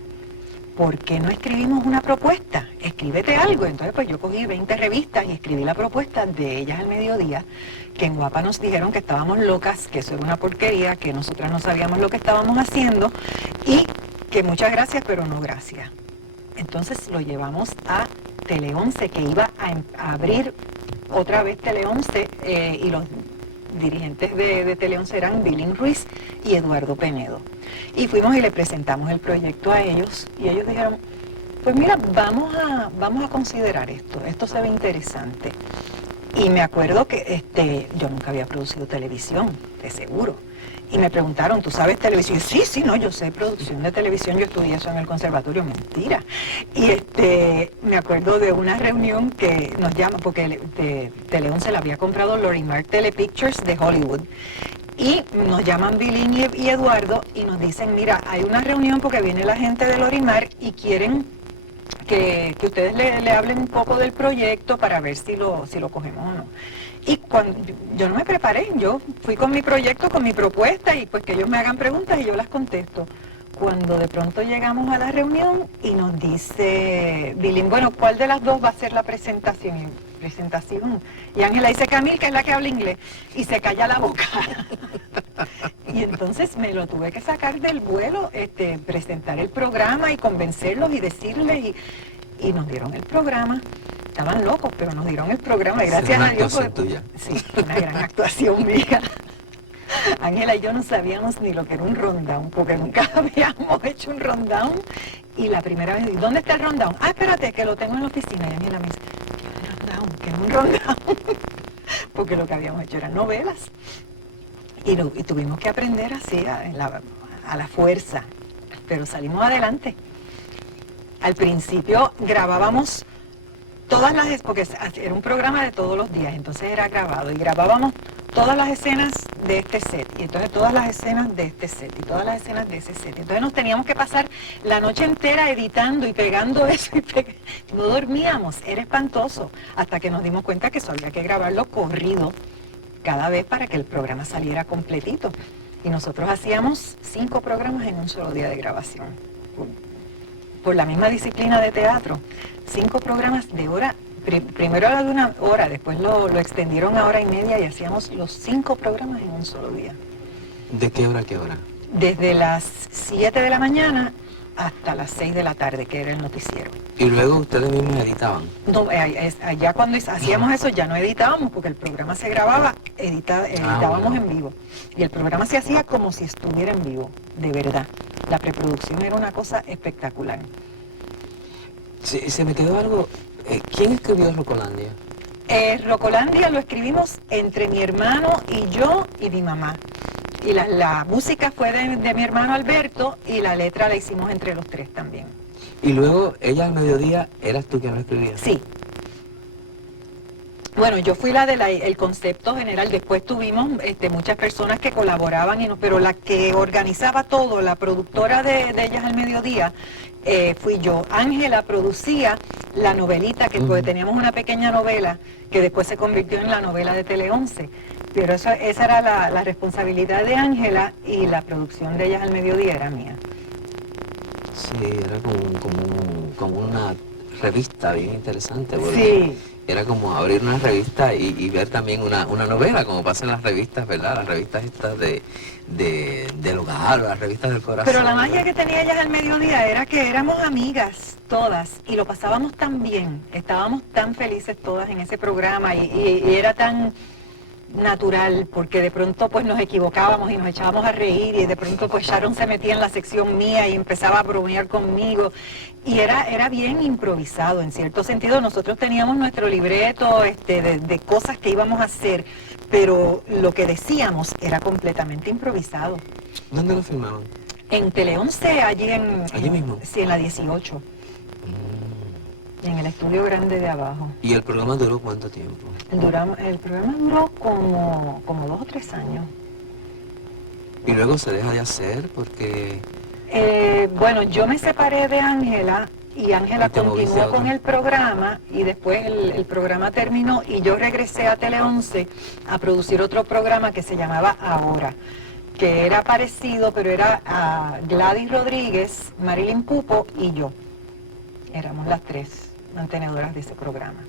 ¿Por qué no escribimos una propuesta? Escríbete algo. Entonces pues yo cogí 20 revistas y escribí la propuesta de Ellas al Mediodía, que en Guapa nos dijeron que estábamos locas, que eso era una porquería, que nosotras no sabíamos lo que estábamos haciendo y que muchas gracias, pero no gracias. Entonces lo llevamos a Tele 11, que iba a abrir otra vez Tele 11 y los dirigentes de Tele 11 eran Bilín Ruiz y Eduardo Penedo. Y fuimos y le presentamos el proyecto a ellos y ellos dijeron, pues mira, vamos a considerar esto se ve interesante. Y me acuerdo que yo nunca había producido televisión, de seguro. Y me preguntaron, ¿tú sabes televisión? Y sí, no, yo sé producción de televisión, yo estudié eso en el conservatorio, mentira. Y me acuerdo de una reunión que nos llama, porque Tele 11 la había comprado Lorimar Telepictures de Hollywood. Y nos llaman Bilín y Eduardo y nos dicen, mira, hay una reunión porque viene la gente de Lorimar y quieren que ustedes le hablen un poco del proyecto para ver si lo cogemos o no. Y cuando yo no me preparé, yo fui con mi proyecto, con mi propuesta y pues que ellos me hagan preguntas y yo las contesto. Cuando de pronto llegamos a la reunión y nos dice Bilín, bueno, ¿cuál de las dos va a ser la presentación? Y Ángela dice, Camil, que es la que habla inglés, y se calla la boca. Y entonces me lo tuve que sacar del vuelo, presentar el programa y convencerlos y decirles, y nos dieron el programa. Estaban locos, pero nos dieron el programa, y gracias a Dios. Sí, una gran actuación mía. Ángela y yo no sabíamos ni lo que era un rundown, porque nunca habíamos hecho un rundown. Y la primera vez, ¿dónde está el rundown? Ah, espérate, que lo tengo en la oficina. Y Ángela me dice, ¿qué es un rundown? Porque lo que habíamos hecho eran novelas. Y tuvimos que aprender así, a la fuerza. Pero salimos adelante. Al principio grabábamos porque era un programa de todos los días, entonces era grabado. Y grabábamos todas las escenas de este set, y entonces todas las escenas de este set, y todas las escenas de ese set. Entonces nos teníamos que pasar la noche entera editando y pegando eso, no dormíamos, era espantoso, hasta que nos dimos cuenta que eso había que grabarlo corrido cada vez para que el programa saliera completito. Y nosotros hacíamos 5 programas en un solo día de grabación, por la misma disciplina de teatro, 5 programas de hora. Primero era de 1 hora, después lo extendieron a 1:30 y hacíamos los 5 programas en un solo día. ¿De qué hora a qué hora? Desde las 7 de la mañana hasta las 6 de la tarde, que era el noticiero. ¿Y luego ustedes mismos editaban? No, allá cuando hacíamos eso ya no editábamos, porque el programa se grababa, editábamos en vivo. Y el programa se hacía como si estuviera en vivo, de verdad. La preproducción era una cosa espectacular. Sí, se me quedó algo. ¿Quién escribió Rocolandia? Rocolandia lo escribimos entre mi hermano y yo y mi mamá. Y la música fue de mi hermano Alberto y la letra la hicimos entre los 3 también. Y luego, ella al mediodía, ¿eras tú quien lo escribía? Sí. Bueno, yo fui la del concepto general. Después tuvimos muchas personas que colaboraban, pero la que organizaba todo, la productora de Ellas al Mediodía, fui yo. Ángela producía la novelita, que pues, teníamos una pequeña novela que después se convirtió en la novela de Tele 11. Pero esa era la responsabilidad de Ángela y la producción de Ellas al Mediodía era mía. Sí, era como una revista bien interesante. Sí. Era como abrir una revista y ver también una novela, como pasa en las revistas, ¿verdad? Las revistas estas del hogar, las revistas del corazón. Pero la magia que tenía Ellas al Mediodía era que éramos amigas todas y lo pasábamos tan bien, estábamos tan felices todas en ese programa y era tan natural, porque de pronto pues nos equivocábamos y nos echábamos a reír y de pronto pues Sharon se metía en la sección mía y empezaba a bromear conmigo y era bien improvisado en cierto sentido. Nosotros teníamos nuestro libreto de cosas que íbamos a hacer, pero lo que decíamos era completamente improvisado. ¿Dónde lo filmaron? En Tele 11, allí mismo. Sí, en la 18. En el estudio grande de abajo. ¿Y el programa duró cuánto tiempo? El programa duró como 2 o 3 años. ¿Y luego se deja de hacer porque...? Bueno, yo me separé de Ángela y Ángela continuó con el programa y después el programa terminó y yo regresé a Tele 11 a producir otro programa que se llamaba Ahora, que era parecido, pero era a Gladys Rodríguez, Marilyn Pupo y yo. Éramos las 3 mantenedoras de ese programa.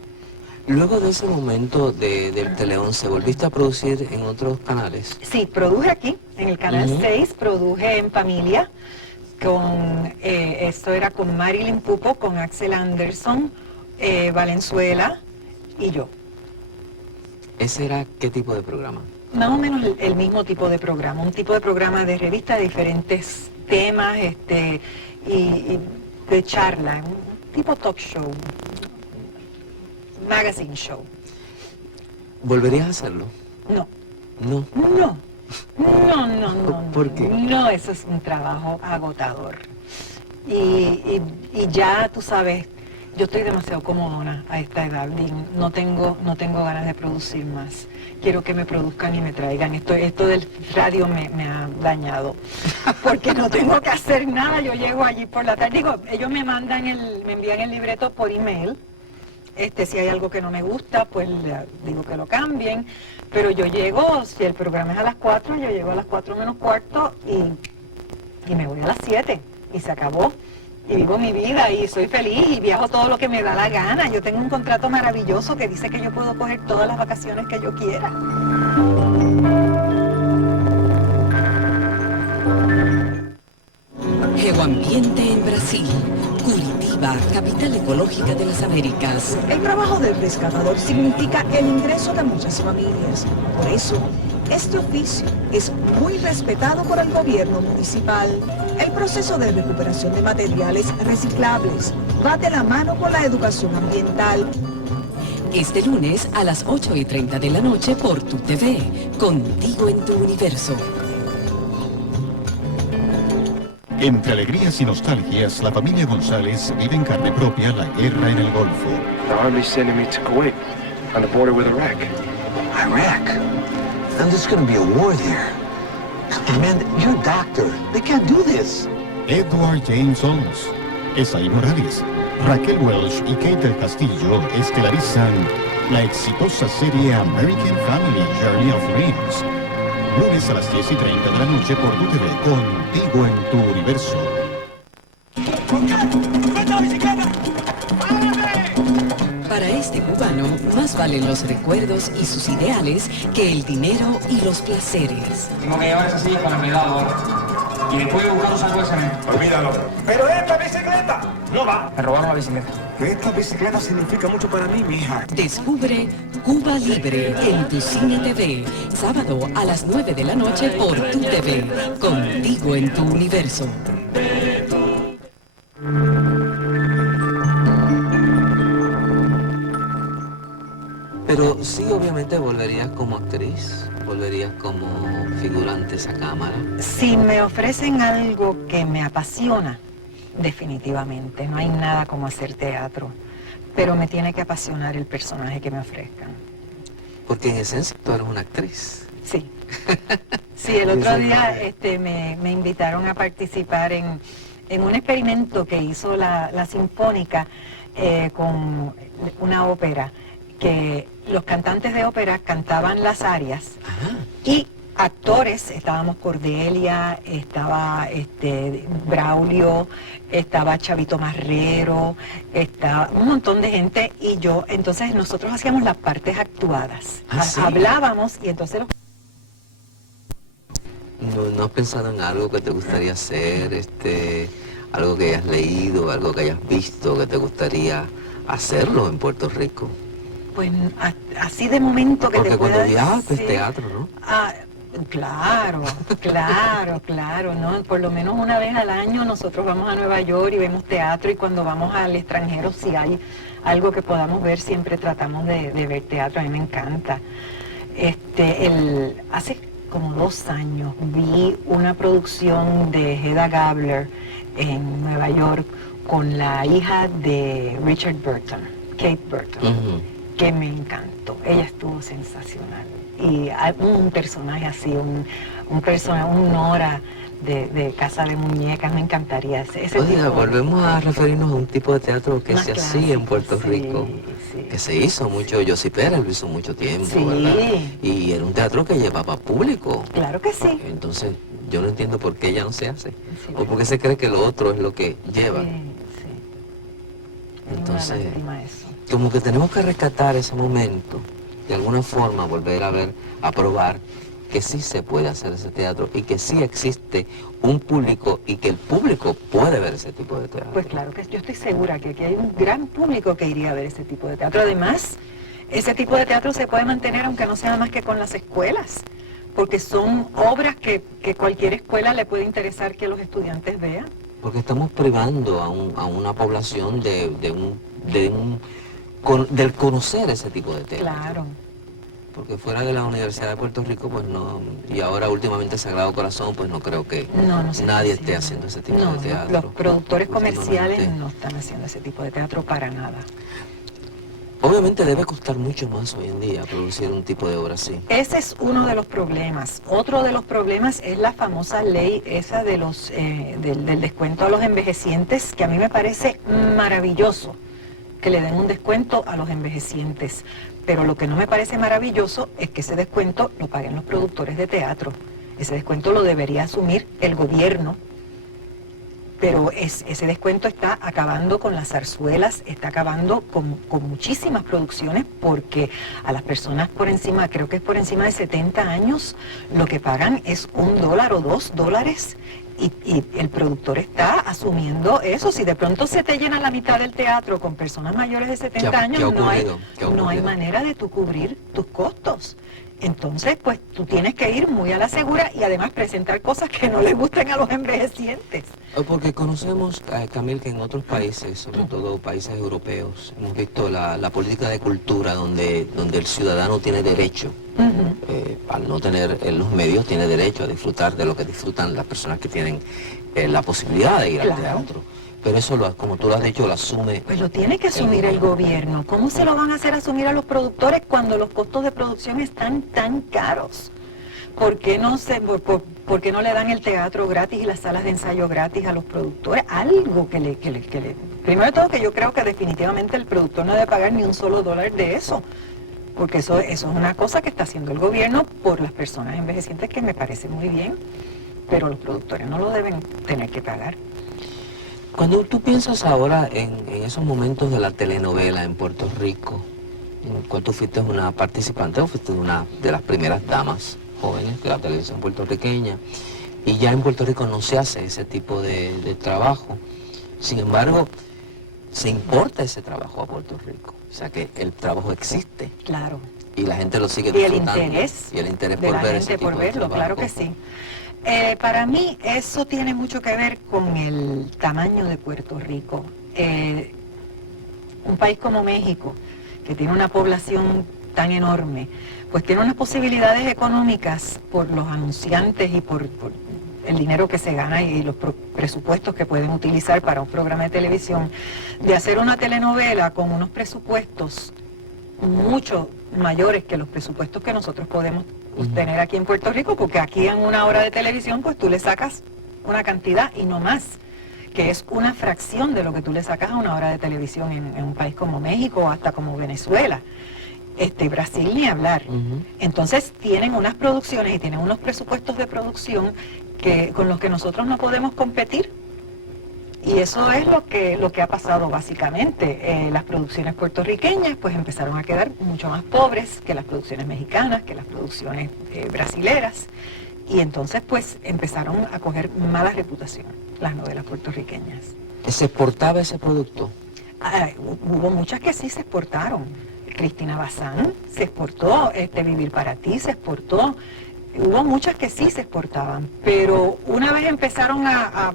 Luego de ese momento del Tele 11, ¿volviste a producir en otros canales? Sí, produje aquí, en el Canal 6, produje en Familia, esto era con Marilyn Pupo, con Axel Anderson, Valenzuela y yo. ¿Ese era qué tipo de programa? Más o menos el mismo tipo de programa, un tipo de programa de revista de diferentes temas y de charla, un tipo talk show, magazine show. ¿Volverías a hacerlo? No. No. No. No. ¿Por qué? No, eso es un trabajo agotador. Y ya tú sabes, yo estoy demasiado cómoda a esta edad y no tengo ganas de producir más. Quiero que me produzcan y me traigan. Esto del radio me ha dañado, porque no tengo que hacer nada. Yo llego allí por la tarde, digo, ellos me envían el libreto por email. Si hay algo que no me gusta, pues le digo que lo cambien. Pero yo llego, si el programa es a las 4, yo llego a las 4 menos cuarto y me voy a las 7 y se acabó. Y vivo mi vida y soy feliz y viajo todo lo que me da la gana. Yo tengo un contrato maravilloso que dice que yo puedo coger todas las vacaciones que yo quiera. Geoambiente en Brasil. Curitiba, capital ecológica de las Américas. El trabajo del rescatador significa el ingreso de muchas familias. Por eso, este oficio es muy respetado por el gobierno municipal. El proceso de recuperación de materiales reciclables va de la mano con la educación ambiental. Este lunes a las 8:30 de la noche por TUTV, Contigo en tu Universo. Entre alegrías y nostalgias, la familia González vive en carne propia la guerra en el Golfo. The Army's sending me to Kuwait, on the border with Iraq. Iraq? And there's going to be a war there. Man, you're a doctor. They can't do this. Edward James Olmos, Esaí Morales, Raquel Welch y Kate del Castillo estelarizan la exitosa serie American Family Journey of Dreams. Lunes a las 10:30 de la noche por TUTV, Contigo en tu Universo. Para este cubano, más valen los recuerdos y sus ideales que el dinero y los placeres. Tengo que llevar esa silla para mi lado ahora. Y después de buscar un saco de cemento. Olvídalo. Pero esta bicicleta no va. Me robaron la bicicleta. Esta bicicleta significa mucho para mí, mija. Descubre Cuba Libre en tu Cine TV. Sábado a las 9 de la noche por TUTV. Contigo en tu Universo. Pero sí, obviamente volverías como actriz, volverías como figurante a cámara. Si me ofrecen algo que me apasiona, definitivamente, no hay nada como hacer teatro, pero me tiene que apasionar el personaje que me ofrezcan. Porque en esencia tú eres una actriz. Sí. Sí, el otro día me invitaron a participar en un experimento que hizo la Sinfónica con una ópera, que los cantantes de ópera cantaban las arias. Ajá. Y actores, estábamos Cordelia, estaba Braulio, estaba Chavito Marrero, estaba un montón de gente y yo. Entonces nosotros hacíamos las partes actuadas. ¿Sí? Hablábamos y entonces los... ¿No has pensado en algo que te gustaría hacer, algo que hayas leído, algo que hayas visto, que te gustaría hacerlo en Puerto Rico? Pues así de momento que porque te pueda cuando viajas, decir... pues teatro, ¿no? Ah, claro, ¿no? Por lo menos una vez al año nosotros vamos a Nueva York y vemos teatro, y cuando vamos al extranjero, si hay algo que podamos ver, siempre tratamos de ver teatro. A mí me encanta. Hace como 2 años vi una producción de Hedda Gabler en Nueva York con la hija de Richard Burton, Kate Burton, que me encantó. Ella estuvo sensacional. Y un personaje así, un Nora de Casa de Muñecas, me encantaría ese Oiga, tipo. volvemos a referirnos a un tipo de teatro que se hacía en Puerto Rico, sí. que se hizo mucho. José Pérez lo hizo mucho tiempo, Sí. ¿verdad? Y era un teatro que llevaba público. Claro que sí. Entonces, yo no entiendo por qué ya no se hace. O por qué se cree que lo otro es lo que lleva. Entonces, como que tenemos que rescatar ese momento, de alguna forma volver a ver, a probar que sí se puede hacer ese teatro y que sí existe un público y que el público puede ver ese tipo de teatro. Pues claro que yo estoy segura que aquí hay un gran público que iría a ver ese tipo de teatro. Además, ese tipo de teatro se puede mantener aunque no sea más que con las escuelas, porque son obras que cualquier escuela le puede interesar que los estudiantes vean. Porque estamos privando a una población del conocer ese tipo de teatro. Claro. Porque fuera de la Universidad de Puerto Rico, pues no, y ahora últimamente Sagrado Corazón, pues no creo que nadie esté haciendo ese tipo de teatro. Los productores comerciales no están haciendo ese tipo de teatro para nada. Obviamente debe costar mucho más hoy en día producir un tipo de obra así. Ese es uno de los problemas. Otro de los problemas es la famosa ley esa de del descuento a los envejecientes, que a mí me parece maravilloso que le den un descuento a los envejecientes. Pero lo que no me parece maravilloso es que ese descuento lo paguen los productores de teatro. Ese descuento lo debería asumir el gobierno. Pero ese descuento está acabando con las zarzuelas, está acabando con muchísimas producciones, porque a las personas por encima, creo que es por encima de 70 años, lo que pagan es $1 o $2, y el productor está asumiendo eso. Si de pronto se te llena la mitad del teatro con personas mayores de 70 años, no hay manera de tú cubrir tus costos. Entonces, pues tú tienes que ir muy a la segura y además presentar cosas que no les gusten a los envejecientes. Porque conocemos, Camil, que en otros países, sobre todo países europeos, hemos visto la política de cultura donde el ciudadano tiene derecho, al no tener los medios, tiene derecho a disfrutar de lo que disfrutan las personas que tienen la posibilidad de ir al teatro. Pero eso, como tú lo has dicho, lo asume... Pues lo tiene que asumir el gobierno. ¿Cómo se lo van a hacer asumir a los productores cuando los costos de producción están tan caros? ¿Por qué no le dan el teatro gratis y las salas de ensayo gratis a los productores? Algo que le... Primero de todo, que yo creo que definitivamente el productor no debe pagar ni un solo dólar de eso. Porque eso es una cosa que está haciendo el gobierno por las personas envejecientes, que me parece muy bien. Pero los productores no lo deben tener que pagar. Cuando tú piensas ahora en esos momentos de la telenovela en Puerto Rico, en el cual tú fuiste una participante o fuiste una de las primeras damas jóvenes de la televisión puertorriqueña, y ya en Puerto Rico no se hace ese tipo de trabajo, sin embargo, se importa ese trabajo a Puerto Rico, o sea que el trabajo existe. Claro. Y la gente lo sigue disfrutando. Y el interés por ver ese tipo por verlo, de trabajo. claro que sí. Para mí eso tiene mucho que ver con el tamaño de Puerto Rico. Un país como México, que tiene una población tan enorme, pues tiene unas posibilidades económicas por los anunciantes y por el dinero que se gana y los presupuestos que pueden utilizar para un programa de televisión, de hacer una telenovela con unos presupuestos mucho mayores que los presupuestos que nosotros podemos tener aquí en Puerto Rico, porque aquí en una hora de televisión pues tú le sacas una cantidad y no más, que es una fracción de lo que tú le sacas a una hora de televisión en un país como México o hasta como Venezuela. Brasil ni hablar. Entonces tienen unas producciones y tienen unos presupuestos de producción con los que nosotros no podemos competir. Y eso es lo que ha pasado básicamente. Las producciones puertorriqueñas pues empezaron a quedar mucho más pobres que las producciones mexicanas, que las producciones brasileras. Y entonces pues empezaron a coger mala reputación las novelas puertorriqueñas. ¿Se exportaba ese producto? Hubo muchas que sí se exportaron. Cristina Bazán se exportó, Vivir para ti se exportó. Hubo muchas que sí se exportaban, pero una vez empezaron a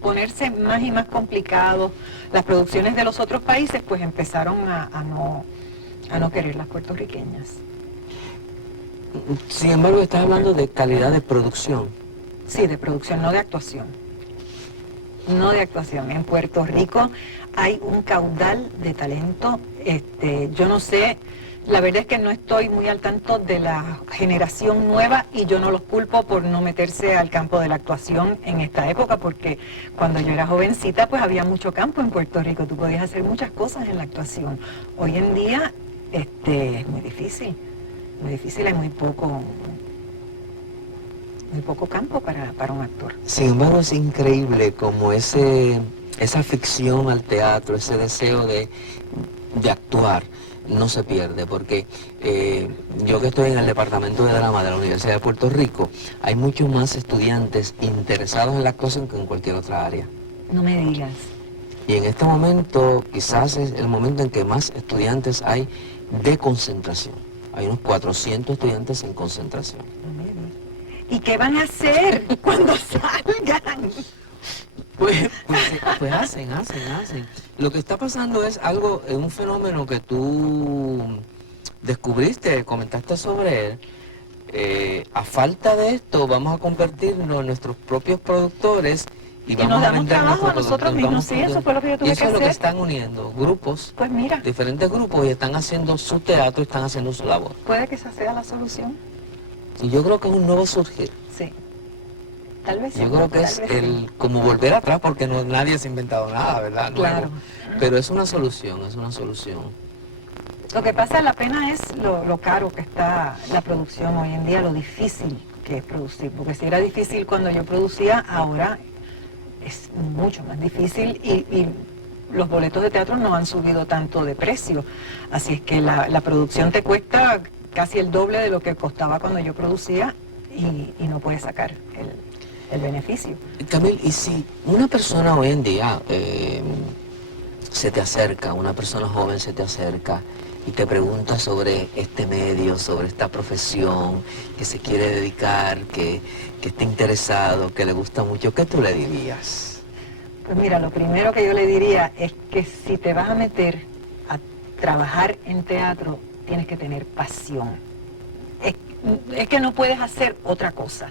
ponerse más y más complicados las producciones de los otros países, pues empezaron a no querer las puertorriqueñas. Sin embargo, estás hablando de calidad de producción. Sí, de producción, no de actuación. No de actuación. En Puerto Rico hay un caudal de talento. Yo no sé, la verdad es que no estoy muy al tanto de la generación nueva y yo no los culpo por no meterse al campo de la actuación en esta época, porque cuando yo era jovencita pues había mucho campo en Puerto Rico, tú podías hacer muchas cosas en la actuación. Hoy en día es muy difícil, hay muy poco campo para un actor. Sin embargo, es increíble como esa ficción al teatro, ese deseo de actuar, no se pierde, porque yo que estoy en el departamento de drama de la Universidad de Puerto Rico, hay muchos más estudiantes interesados en la actuación que en cualquier otra área. No me digas. Y en este momento quizás es el momento en que más estudiantes hay de concentración. Hay unos 400 estudiantes en concentración. ¿Y qué van a hacer cuando salgan? Pues hacen. Lo que está pasando es algo, un fenómeno que tú descubriste, comentaste sobre él. A falta de esto, vamos a convertirnos en nuestros propios productores y vamos nos a damos vender trabajo a nuestro nosotros producto. mismos. Sí, eso fue lo que yo tuve y eso que es lo que hacer. están uniendo, grupos, Pues mira, diferentes grupos, y están haciendo su teatro, están haciendo su labor. puede que esa sea la solución. Y yo creo que es un nuevo surgir. Sí. Tal vez sí. Yo creo que es como volver atrás, porque nadie se ha inventado nada, ¿verdad? Nuevo. Claro. Pero es una solución, es una solución. Lo que pasa, la pena es lo caro que está la producción hoy en día, lo difícil que es producir. Porque si era difícil cuando yo producía, ahora es mucho más difícil y los boletos de teatro no han subido tanto de precio. Así es que la producción te cuesta casi el doble de lo que costaba cuando yo producía y no puedes sacar el beneficio. Camil, y si una persona hoy en día se te acerca, una persona joven se te acerca y te pregunta sobre este medio, sobre esta profesión, que se quiere dedicar, que está interesado, que le gusta mucho, ¿qué tú le dirías? Pues mira, lo primero que yo le diría es que si te vas a meter a trabajar en teatro, tienes que tener pasión. Es que no puedes hacer otra cosa.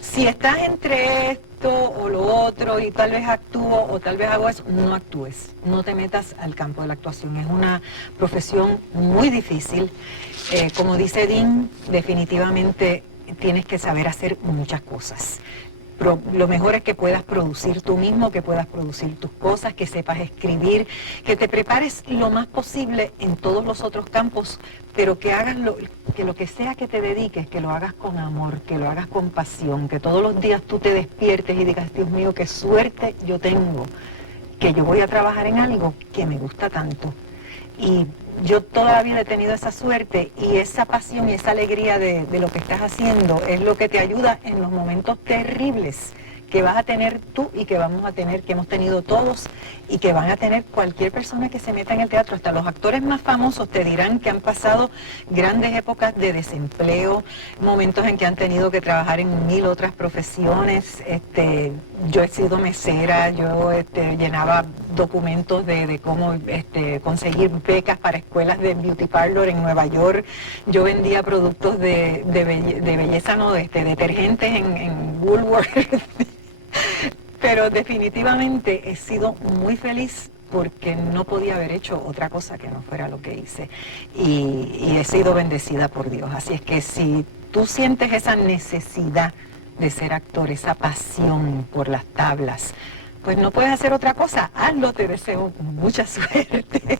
Si estás entre esto o lo otro y tal vez actúo o tal vez hago eso, no actúes, no te metas al campo de la actuación. Es una profesión muy difícil. Como dice Dean, definitivamente tienes que saber hacer muchas cosas. Pero lo mejor es que puedas producir tú mismo, que puedas producir tus cosas, que sepas escribir, que te prepares lo más posible en todos los otros campos, pero que hagas lo que sea que te dediques, que lo hagas con amor, que lo hagas con pasión, que todos los días tú te despiertes y digas, Dios mío, qué suerte yo tengo, que yo voy a trabajar en algo que me gusta tanto. Y yo toda la vida he tenido esa suerte y esa pasión y esa alegría de lo que estás haciendo es lo que te ayuda en los momentos terribles que vas a tener tú y que vamos a tener, que hemos tenido todos y que van a tener cualquier persona que se meta en el teatro. Hasta los actores más famosos te dirán que han pasado grandes épocas de desempleo, momentos en que han tenido que trabajar en 1000 otras profesiones. Yo he sido mesera, yo llenaba documentos de cómo conseguir becas para escuelas de beauty parlor en Nueva York. Yo vendía productos de belleza, no, detergentes en Woolworth. Pero definitivamente he sido muy feliz porque no podía haber hecho otra cosa que no fuera lo que hice. Y he sido bendecida por Dios. Así es que si tú sientes esa necesidad de ser actor, esa pasión por las tablas, pues no puedes hacer otra cosa. Hazlo, te deseo mucha suerte.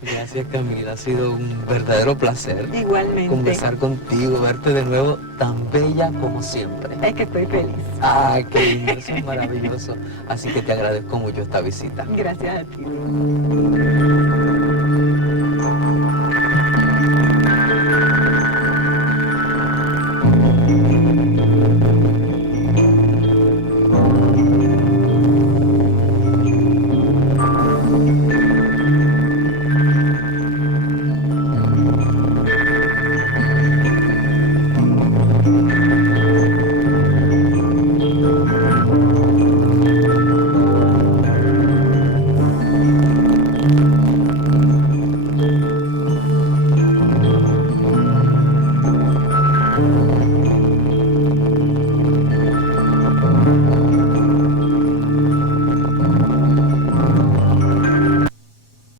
Gracias, Camila, ha sido un verdadero placer. Igualmente. Conversar contigo, verte de nuevo tan bella como siempre. Es que estoy feliz. Ay, qué lindo, eso es maravilloso. Así que te agradezco mucho esta visita. Gracias a ti.